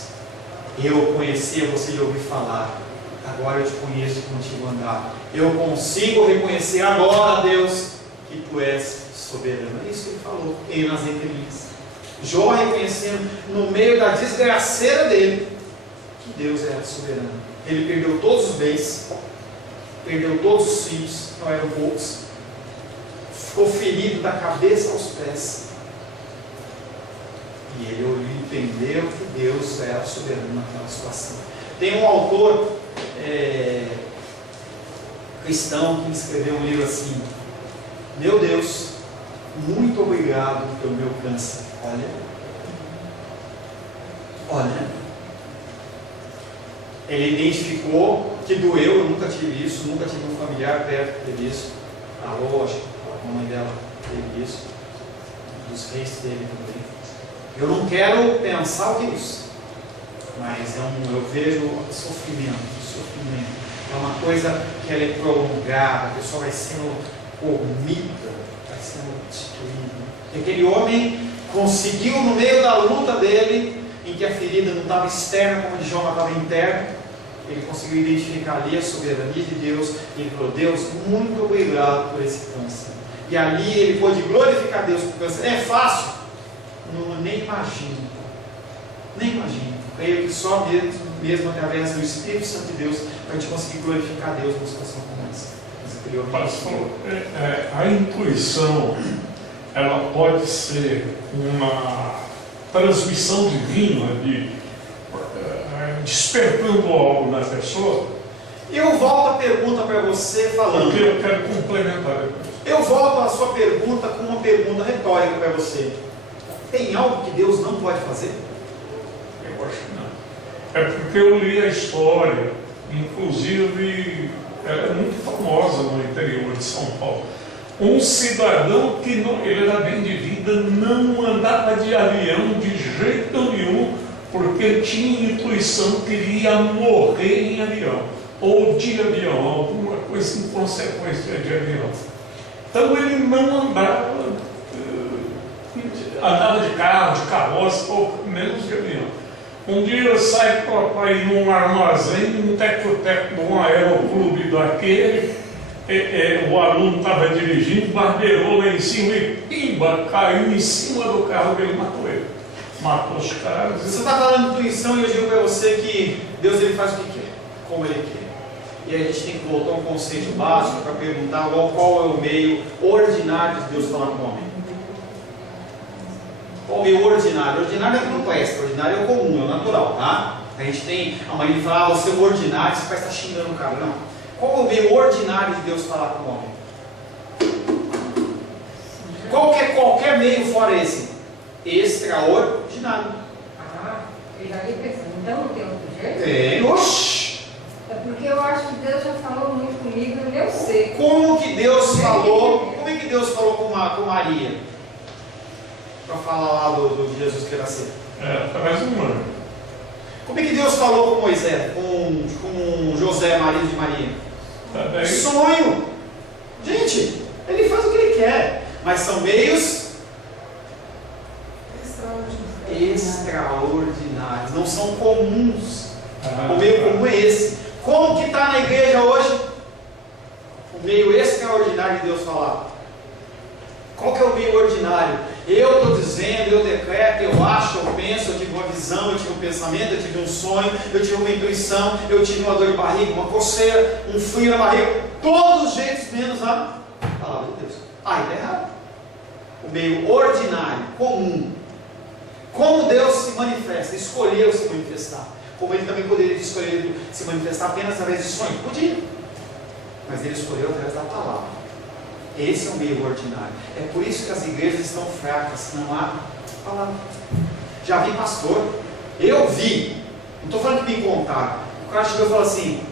eu conhecia você de ouvir falar, agora eu te conheço de contigo andar. Eu consigo reconhecer agora, Deus, que tu és soberano. É isso que ele falou, ele nas entrelinhas. Jó reconhecendo no meio da desgraceira dele que Deus era soberano. Ele perdeu todos os bens, perdeu todos os filhos, não eram poucos, ficou ferido da cabeça aos pés. E ele entendeu que Deus era soberano naquela situação. Tem um autor cristão que escreveu um livro assim: meu Deus, muito obrigado pelo meu câncer. Olha, ele identificou que doeu. Eu nunca tive isso, nunca tive um familiar perto que teve isso. A Rocha, a mãe dela teve isso, dos reis dele também. Eu não quero pensar o que é isso, mas eu vejo sofrimento. É uma coisa que ela é prolongada, a pessoa vai sendo corrompida, vai sendo destruída. E aquele homem conseguiu, no meio da luta dele, em que a ferida não estava externa como a de Jó, mas estava interna, ele conseguiu identificar ali a soberania de Deus, e ele falou: Deus, muito obrigado por esse câncer. E ali ele pôde glorificar Deus por câncer. É fácil? Não, nem imagino. Creio que só mesmo através do Espírito Santo de Deus para a gente conseguir glorificar Deus numa situação como essa. Pastor, a intuição, ela pode ser uma transmissão divina, despertando algo na pessoa. Eu volto a pergunta para você falando. Porque eu quero complementar depois. Eu volto a sua pergunta com uma pergunta retórica para você. Tem algo que Deus não pode fazer? Eu acho que não. É porque eu li a história, inclusive ela é muito famosa no interior de São Paulo. Um cidadão que ele era bem de vida, não andava de avião de jeito nenhum, porque ele tinha intuição que ele ia morrer em avião, ou de avião, alguma coisa em consequência de avião. Então ele não andava de carro, de carroça, ou menos de avião. Um dia eu saio para ir num armazém, num teco-teco de um aeroclube daquele, o aluno estava dirigindo, barbeirou lá em cima e pimba, caiu em cima do carro dele e matou ele. Matou os caras. Você está falando de intuição e eu digo para você que Deus ele faz o que quer, como ele quer. E aí a gente tem que voltar a um conceito básico para perguntar qual é o meio ordinário de Deus falar com o homem. Qual o meio ordinário? Ordinário é que não conhece, ordinário é o comum, é o natural, tá? A gente tem, a mãe fala, o seu ordinário, você vai estar xingando o cara, não. Qual é o meio ordinário de Deus falar com o homem? Qualquer meio fora esse? Extraordinário. Eu já ia pensando, então não tem outro jeito? Tem, oxi! É porque eu acho que Deus já falou muito comigo no meu ser. Como que Deus falou? Como é que Deus falou com Maria? Para falar lá do Jesus que era nascer. Através do humano. Como é que Deus falou com Moisés, com José, marido de Maria? Sonho. Gente, ele faz o que ele quer, mas são meios extraordinários, não são comuns. O meio comum é esse. Como que está na igreja hoje? O meio extraordinário de Deus falar. Qual que é o meio ordinário? Eu estou dizendo, eu decreto, eu acho, eu penso, eu tive uma visão, eu tive um pensamento, eu tive um sonho, eu tive uma intuição, eu tive uma dor de barriga, uma coceira, um frio na barriga, todos os jeitos menos a palavra de Deus. Aí está errado. O meio ordinário, comum. Como Deus se manifesta, escolheu se manifestar. Como ele também poderia escolher se manifestar apenas através de sonho? Podia. Mas ele escolheu através da palavra. Esse é o meio ordinário. É por isso que as igrejas estão fracas, não há palavra. Já vi pastor, eu vi, não estou falando que me contaram. O cara chegou e falou assim: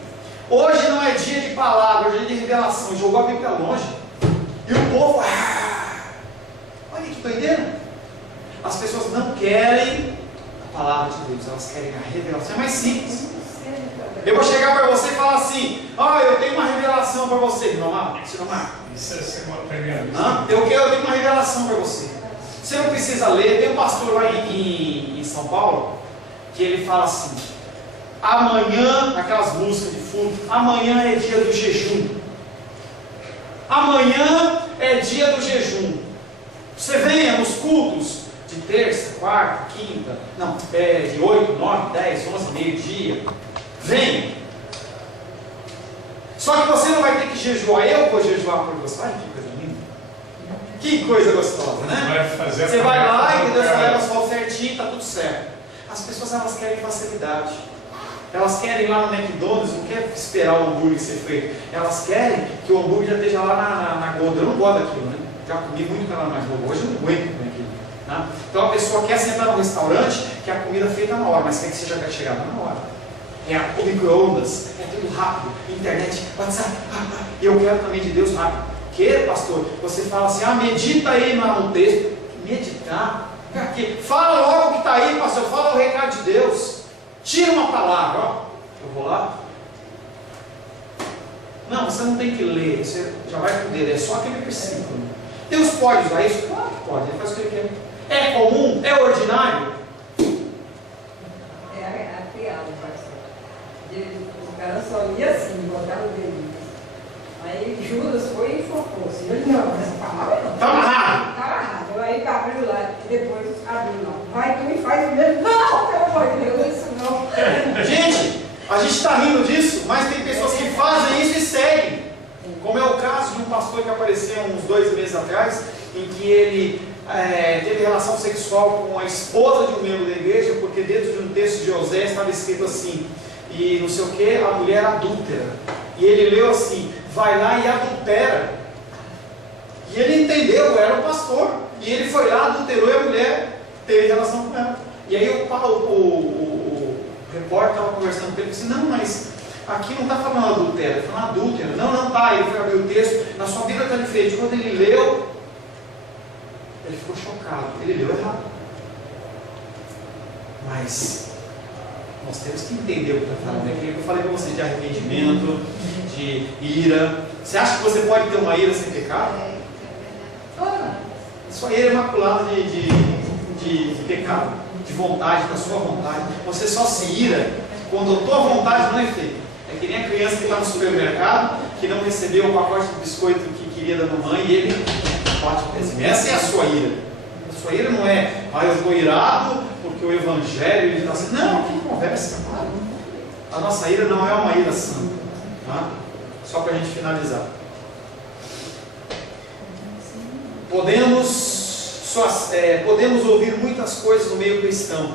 hoje não é dia de palavra, hoje é dia de revelação. Jogou a Bíblia longe. E o povo, olha que doideira. As pessoas não querem a palavra de Deus, elas querem a revelação. É mais simples. Eu vou chegar para você e falar assim: eu tenho uma revelação para você. Não, isso é ser materialista. Eu tenho uma revelação para você. Você não precisa ler. Tem um pastor lá em São Paulo que ele fala assim: amanhã, aquelas músicas de fundo, amanhã é dia do jejum. Amanhã é dia do jejum. Você venha nos cultos de terça, quarta, quinta, não, de 8, 9, 10, 11, meio-dia. Vem! Só que você não vai ter que jejuar, eu vou jejuar por você. Ai, que coisa linda! Que coisa gostosa, né? Você vai lá e Deus leva a sua ofertinha e está tudo certo. As pessoas, elas querem facilidade. Elas querem ir lá no McDonald's, não querem esperar o hambúrguer ser feito. Elas querem que o hambúrguer já esteja lá na gôndola. Eu não gosto daquilo, né? Já comi muito quando era mais novo. Hoje eu não aguento comer aquilo. Né? Então a pessoa quer sentar no restaurante, que a comida é feita na hora, mas quer que seja chegada na hora. É o micro-ondas, é tudo rápido, internet, WhatsApp, e eu quero também de Deus rápido. Que, pastor? Você fala assim, medita aí no texto. Meditar? Pra quê? Fala logo o que está aí, pastor, fala o recado de Deus. Tira uma palavra, ó. Eu vou lá. Não, você não tem que ler, você já vai com o dedo, é só aquele versículo. Deus pode usar isso? Claro que pode, ele faz o que ele quer. É comum? É ordinário? É a piada, pastor. O cara só ia assim, botava o dedo. Aí Judas foi e focou. Ele não, essa palavra não. Está amarrado. Está amarrado. Aí abriu lá e depois abriu não. Vai tu e faz o mesmo. Não, pelo amor de Deus, isso não. Gente, a gente está rindo disso, mas tem pessoas que fazem isso e seguem. Como é o caso de um pastor que apareceu uns 2 meses atrás, em que ele teve relação sexual com a esposa de um membro da igreja, porque dentro de um texto de Osés estava escrito assim, e não sei o que, a mulher adúltera. E ele leu assim, vai lá e adultera. E ele entendeu, era um pastor. E ele foi lá, adulterou e a mulher teve relação com ela. E aí o repórter estava conversando com ele e disse, não, mas aqui não está falando adultério, está falando adúltera. Não está. Ele foi abrir o texto, na sua Bíblia está diferente. Quando ele leu, ele ficou chocado. Ele leu errado. Mas nós temos que entender o que está falando. É aquilo que eu falei para você de arrependimento, de ira. Você acha que você pode ter uma ira sem pecado? Sua ira é imaculada de pecado, de vontade, da sua vontade. Você só se ira quando a tua vontade não é feita. É que nem a criança que está no supermercado, que não recebeu o pacote de biscoito que queria da mamãe e ele bate o pezinho. Essa é a sua ira. A sua ira não é, eu estou irado porque o evangelho ele está assim. Não, que conversa. A nossa ira não é uma ira santa. Tá? Só para a gente finalizar. Podemos ouvir muitas coisas no meio cristão,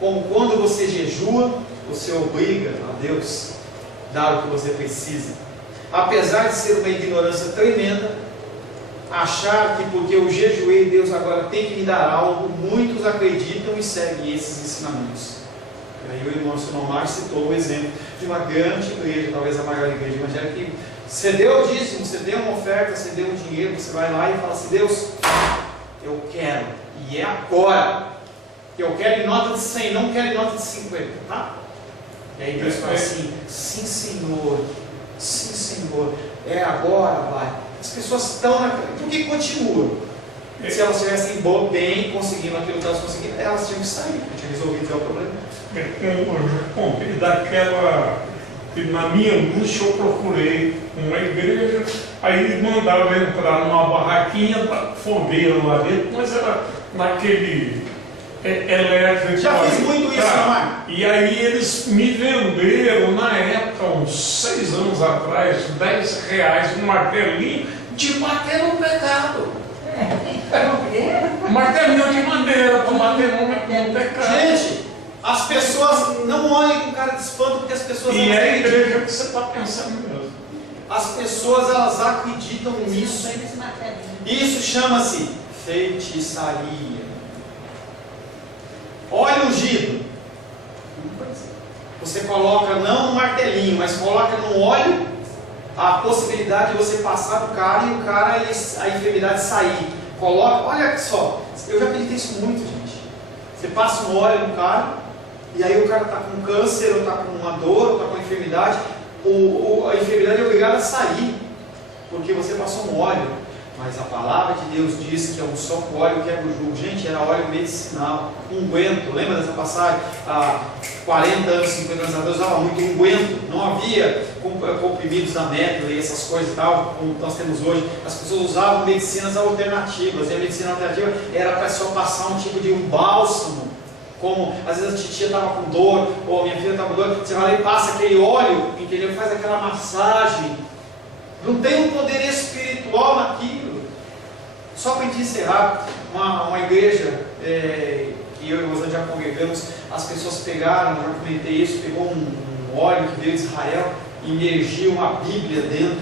como quando você jejua, você obriga a Deus a dar o que você precisa. Apesar de ser uma ignorância tremenda, achar que porque eu jejuei, Deus agora tem que me dar algo, muitos acreditam e seguem esses ensinamentos. E aí o irmão Sinomar citou o exemplo de uma grande igreja, talvez a maior igreja evangélica, que você deu o dízimo, você deu uma oferta, você deu um dinheiro, você vai lá e fala assim, Deus, eu quero, e é agora, eu quero em nota de 100, não quero em nota de 50, tá? E aí Deus fala assim, sim Senhor, é agora, vai. As pessoas estão por que continuam? Se elas estivessem bem, conseguindo aquilo que elas conseguiram, elas tinham que sair, porque tinha resolvido o problema. Na minha angústia eu procurei uma igreja, aí mandava entrar numa barraquinha, fogueira lá dentro, mas era naquele elétrico. Já fiz muito isso, Mar. E aí eles me venderam, na época, uns 6 anos atrás, R$10 um martelinho de bater no pecado. Martelinho de madeira para bater no pecado. Gente, as pessoas não olhem com cara de espanto, porque as pessoas... E é a igreja que você está pensando mesmo. As pessoas, elas acreditam nisso. Isso chama-se feitiçaria. Óleo ungido. Você coloca não no martelinho, mas coloca no óleo a possibilidade de você passar do cara e o cara, a enfermidade sair. Coloca, olha só, eu já acreditei isso muito, gente. Você passa um óleo no cara, e aí o cara está com câncer, ou está com uma dor, ou está com uma enfermidade, a enfermidade é obrigada a sair, porque você passou um óleo. Mas a palavra de Deus diz que a unção com óleo quebra o jugo. Gente, era óleo medicinal, unguento. Lembra dessa passagem? Há 40 anos, 50 anos atrás usava muito unguento. Não havia comprimidos da método e essas coisas e tal, como nós temos hoje, as pessoas usavam medicinas alternativas, e a medicina alternativa era para só passar um tipo de um bálsamo, como às vezes a titia estava com dor, ou a minha filha estava com dor, você vai lá e passa aquele óleo, entendeu? Faz aquela massagem, não tem um poder espiritual naquilo. Só para a gente encerrar, uma igreja que eu e o Rosane já congregamos, as pessoas pegaram, já comentei isso, pegou um óleo que veio de Israel, imergiu uma Bíblia dentro,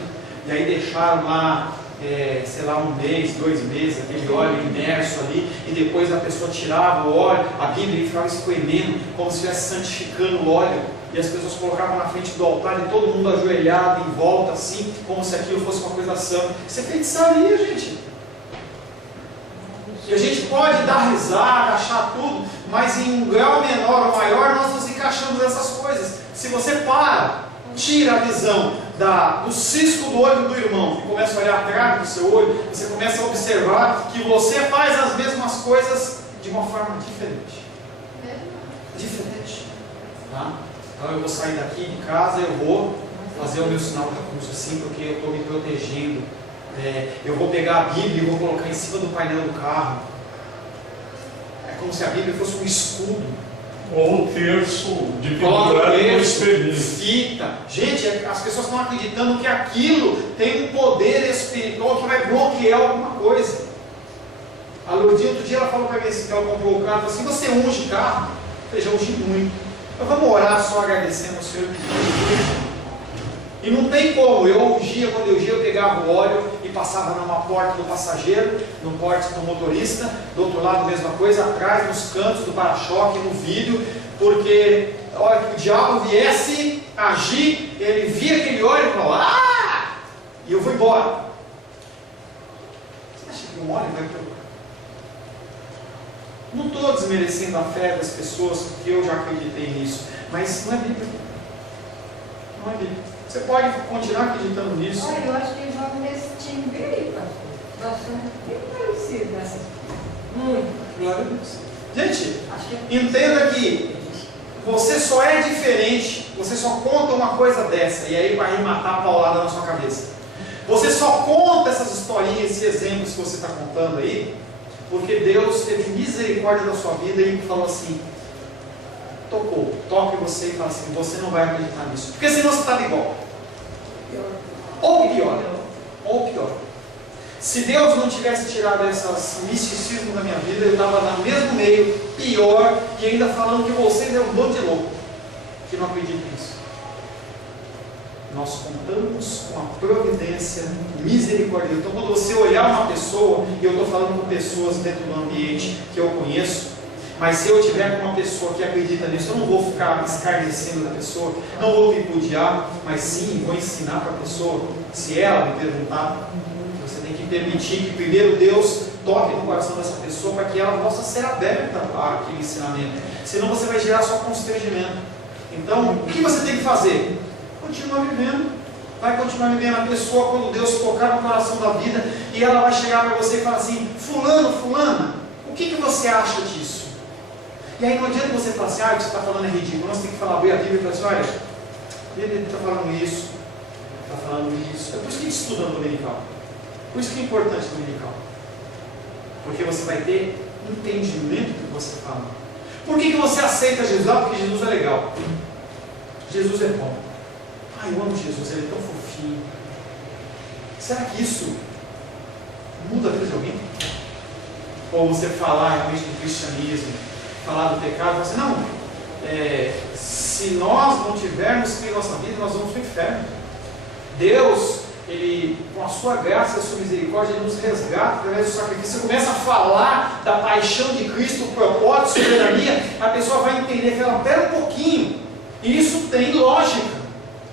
e aí deixaram lá, sei lá, 1 mês, 2 meses, aquele óleo imerso ali, e depois a pessoa tirava o óleo, a Bíblia, e ficava espremendo, como se estivesse santificando o óleo, e as pessoas colocavam na frente do altar, e todo mundo ajoelhado em volta, assim, como se aquilo fosse uma coisa santa. Isso é feitiçaria, gente. E a gente pode dar risada, achar tudo, mas em um grau menor ou maior nós nos encaixamos nessas coisas. Se você tira a visão do cisco do olho do irmão e começa a olhar atrás do seu olho, você começa a observar que você faz as mesmas coisas de uma forma diferente. Diferente. Tá? Então eu vou sair daqui de casa, eu vou fazer o meu sinal da cruz assim, porque eu estou me protegendo. Eu vou pegar a Bíblia e vou colocar em cima do painel do carro. É como se a Bíblia fosse um escudo. Ou o terço de pendurado no espelho. Fita. Gente, as pessoas estão acreditando que aquilo tem um poder espiritual que vai bloquear alguma coisa. A Lourdinha, outro dia, ela falou para mim assim, que ela comprou o carro, ela falou assim, você unge carro? Eu falei, já ungi muito. Então vamos orar só agradecendo ao Senhor. E não tem como, eu ungia, quando eu ungia, eu pegava o óleo e passava numa porta do passageiro, no porte do motorista, do outro lado a mesma coisa, atrás, nos cantos do para-choque, no vidro, porque a hora que o diabo viesse agir, ele via aquele óleo e falava, ah! E eu vou embora. Você acha que um óleo vai provocar? Não estou desmerecendo a fé das pessoas, porque eu já acreditei nisso, mas não é Bíblia. Não é Bíblia. Você pode continuar acreditando nisso. Olha, eu acho que eles vão nesse time bem, pastor. Nós somos bem parecidos nessas coisas. Muito. Glória a Deus. Gente, entenda que você só é diferente, você só conta uma coisa dessa, e aí vai matar a paulada na sua cabeça. Você só conta essas historinhas, esses exemplos que você está contando aí, porque Deus teve misericórdia da sua vida e falou assim, toque você e fala assim, você não vai acreditar nisso, porque senão você estava igual. Ou pior. Se Deus não tivesse tirado esses misticismos da minha vida, eu estava no mesmo meio, pior, e ainda falando que vocês é um bando de louco, que não acreditam nisso. Nós contamos com a providência misericordiosa. Então, quando você olhar uma pessoa, e eu estou falando com pessoas dentro do ambiente que eu conheço, mas se eu tiver com uma pessoa que acredita nisso, eu não vou ficar escarnecendo da pessoa, não vou tripudiar, mas sim vou ensinar para a pessoa, se ela me perguntar, você tem que permitir que primeiro Deus toque no coração dessa pessoa para que ela possa ser aberta àquele ensinamento, senão você vai gerar só constrangimento. Então, o que você tem que fazer? Continua vivendo, vai continuar vivendo. A pessoa, quando Deus tocar no coração da vida, e ela vai chegar para você e falar assim, fulana, o que você acha disso? E aí não adianta você falar assim, o que você está falando é ridículo. Nós temos que falar, abrir a Bíblia e falar assim, olha, a Bíblia está falando isso, está falando isso. É por isso que a gente estuda no dominical. Por isso que é importante o dominical. Porque você vai ter entendimento do que você fala. Por que você aceita Jesus? Porque Jesus é legal. Jesus é bom. Eu amo Jesus, ele é tão fofinho. Será que isso muda a vida de alguém? Ou você falar realmente do cristianismo, falar do pecado, você não, se nós não tivermos Cristo em nossa vida, nós vamos para o inferno. Deus, Ele, com a sua graça e a sua misericórdia, Ele nos resgata através do sacrifício. Você começa a falar da paixão de Cristo, o propósito, soberania, a pessoa vai entender, fala, pera um pouquinho, e isso tem lógica.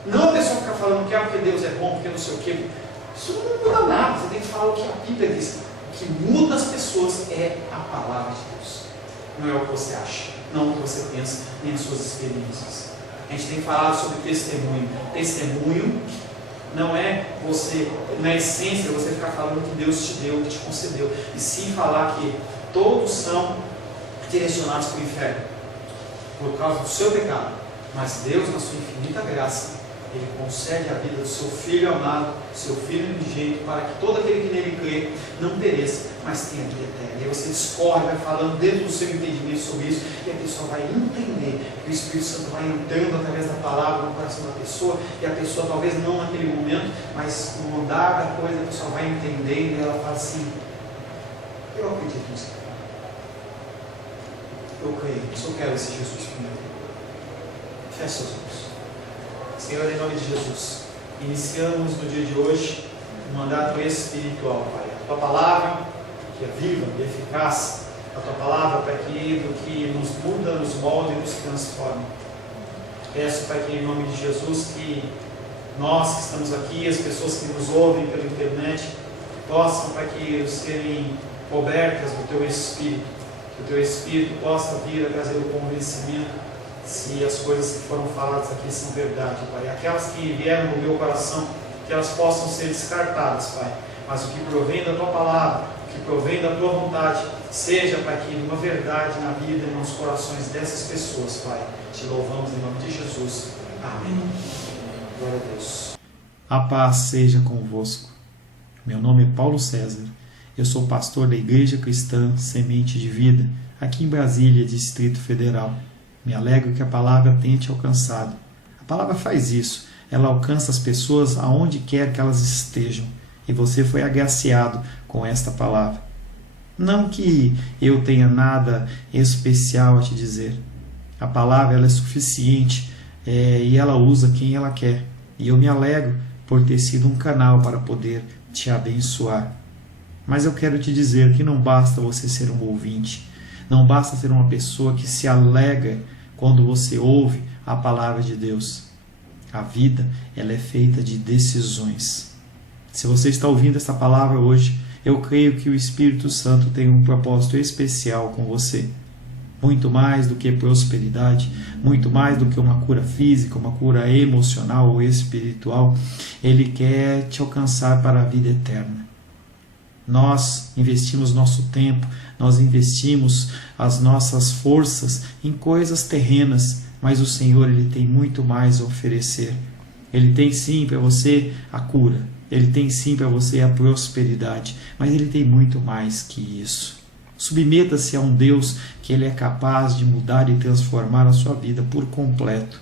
Não a pessoa ficar falando que porque Deus é bom, porque não sei o que. Isso não muda nada. Você tem que falar o que a Bíblia diz. O que muda as pessoas é a palavra de Deus. Não é o que você acha, não o que você pensa, nem as suas experiências. A gente tem falado sobre testemunho. Testemunho não é você, na essência, você ficar falando que Deus te deu, que te concedeu. E sim falar que todos são direcionados para o inferno por causa do seu pecado. Mas Deus, na sua infinita graça, Ele concede a vida do seu Filho amado, seu Filho unigênito, para que todo aquele que nele crê não pereça, mas tenha vida eterna. E aí você discorre, vai falando dentro do seu entendimento sobre isso, e a pessoa vai entender que o Espírito Santo vai entrando através da palavra no coração da pessoa, e a pessoa, talvez não naquele momento, mas no andar da coisa, a pessoa vai entendendo, e ela fala assim: eu acredito nisso. Eu creio, eu só quero esse Jesus primeiro. Feche seus olhos. Senhor, em nome de Jesus, iniciamos no dia de hoje um mandato espiritual, Pai. A Tua palavra, que é viva e eficaz, a Tua palavra, Pai querido, que nos muda, nos molda e nos transforma. Peço, Pai querido, em nome de Jesus, que nós que estamos aqui, as pessoas que nos ouvem pela internet, possam, Pai querido, serem cobertas do Teu Espírito, que o Teu Espírito possa vir a trazer o convencimento se as coisas que foram faladas aqui são verdade, Pai. Aquelas que vieram no meu coração, que elas possam ser descartadas, Pai. Mas o que provém da Tua palavra, o que provém da Tua vontade, seja, Pai, que uma verdade na vida e nos corações dessas pessoas, Pai. Te louvamos em nome de Jesus. Amém. Glória a Deus. A paz seja convosco. Meu nome é Paulo César. Eu sou pastor da Igreja Cristã Semente de Vida, aqui em Brasília, Distrito Federal. Me alegro que a palavra tenha te alcançado. A palavra faz isso. Ela alcança as pessoas aonde quer que elas estejam. E você foi agraciado com esta palavra. Não que eu tenha nada especial a te dizer. A palavra ela é suficiente e ela usa quem ela quer. E eu me alegro por ter sido um canal para poder te abençoar. Mas eu quero te dizer que não basta você ser um ouvinte. Não basta ser uma pessoa que se alegra quando você ouve a palavra de Deus. A vida, ela é feita de decisões. Se você está ouvindo essa palavra hoje, eu creio que o Espírito Santo tem um propósito especial com você. Muito mais do que prosperidade, muito mais do que uma cura física, uma cura emocional ou espiritual, Ele quer te alcançar para a vida eterna. Nós investimos nosso tempo, nós investimos as nossas forças em coisas terrenas, mas o Senhor ele tem muito mais a oferecer. Ele tem sim para você a cura, Ele tem sim para você a prosperidade, mas Ele tem muito mais que isso. Submeta-se a um Deus que Ele é capaz de mudar e transformar a sua vida por completo.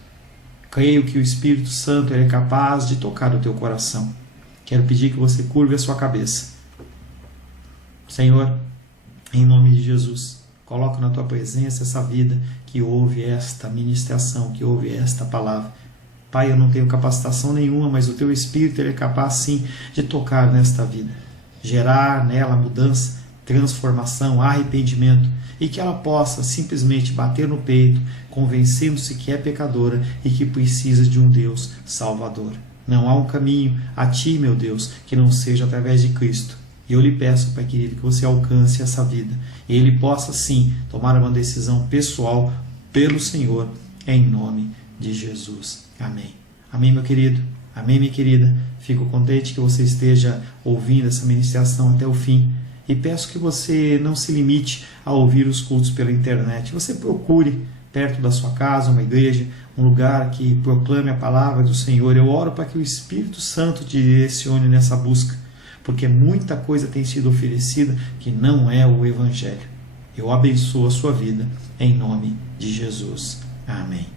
Creio que o Espírito Santo ele é capaz de tocar o teu coração. Quero pedir que você curve a sua cabeça. Senhor, em nome de Jesus, coloco na Tua presença essa vida que ouve esta ministração, que ouve esta palavra. Pai, eu não tenho capacitação nenhuma, mas o Teu Espírito ele é capaz sim de tocar nesta vida, gerar nela mudança, transformação, arrependimento, e que ela possa simplesmente bater no peito, convencendo-se que é pecadora e que precisa de um Deus salvador. Não há um caminho a Ti, meu Deus, que não seja através de Cristo. E eu lhe peço, Pai querido, que você alcance essa vida e ele possa sim tomar uma decisão pessoal pelo Senhor, em nome de Jesus. Amém. Amém, meu querido. Amém, minha querida. Fico contente que você esteja ouvindo essa ministração até o fim e peço que você não se limite a ouvir os cultos pela internet. Você procure perto da sua casa uma igreja, um lugar que proclame a palavra do Senhor. Eu oro para que o Espírito Santo te direcione nessa busca, porque muita coisa tem sido oferecida que não é o Evangelho. Eu abençoo a sua vida em nome de Jesus. Amém.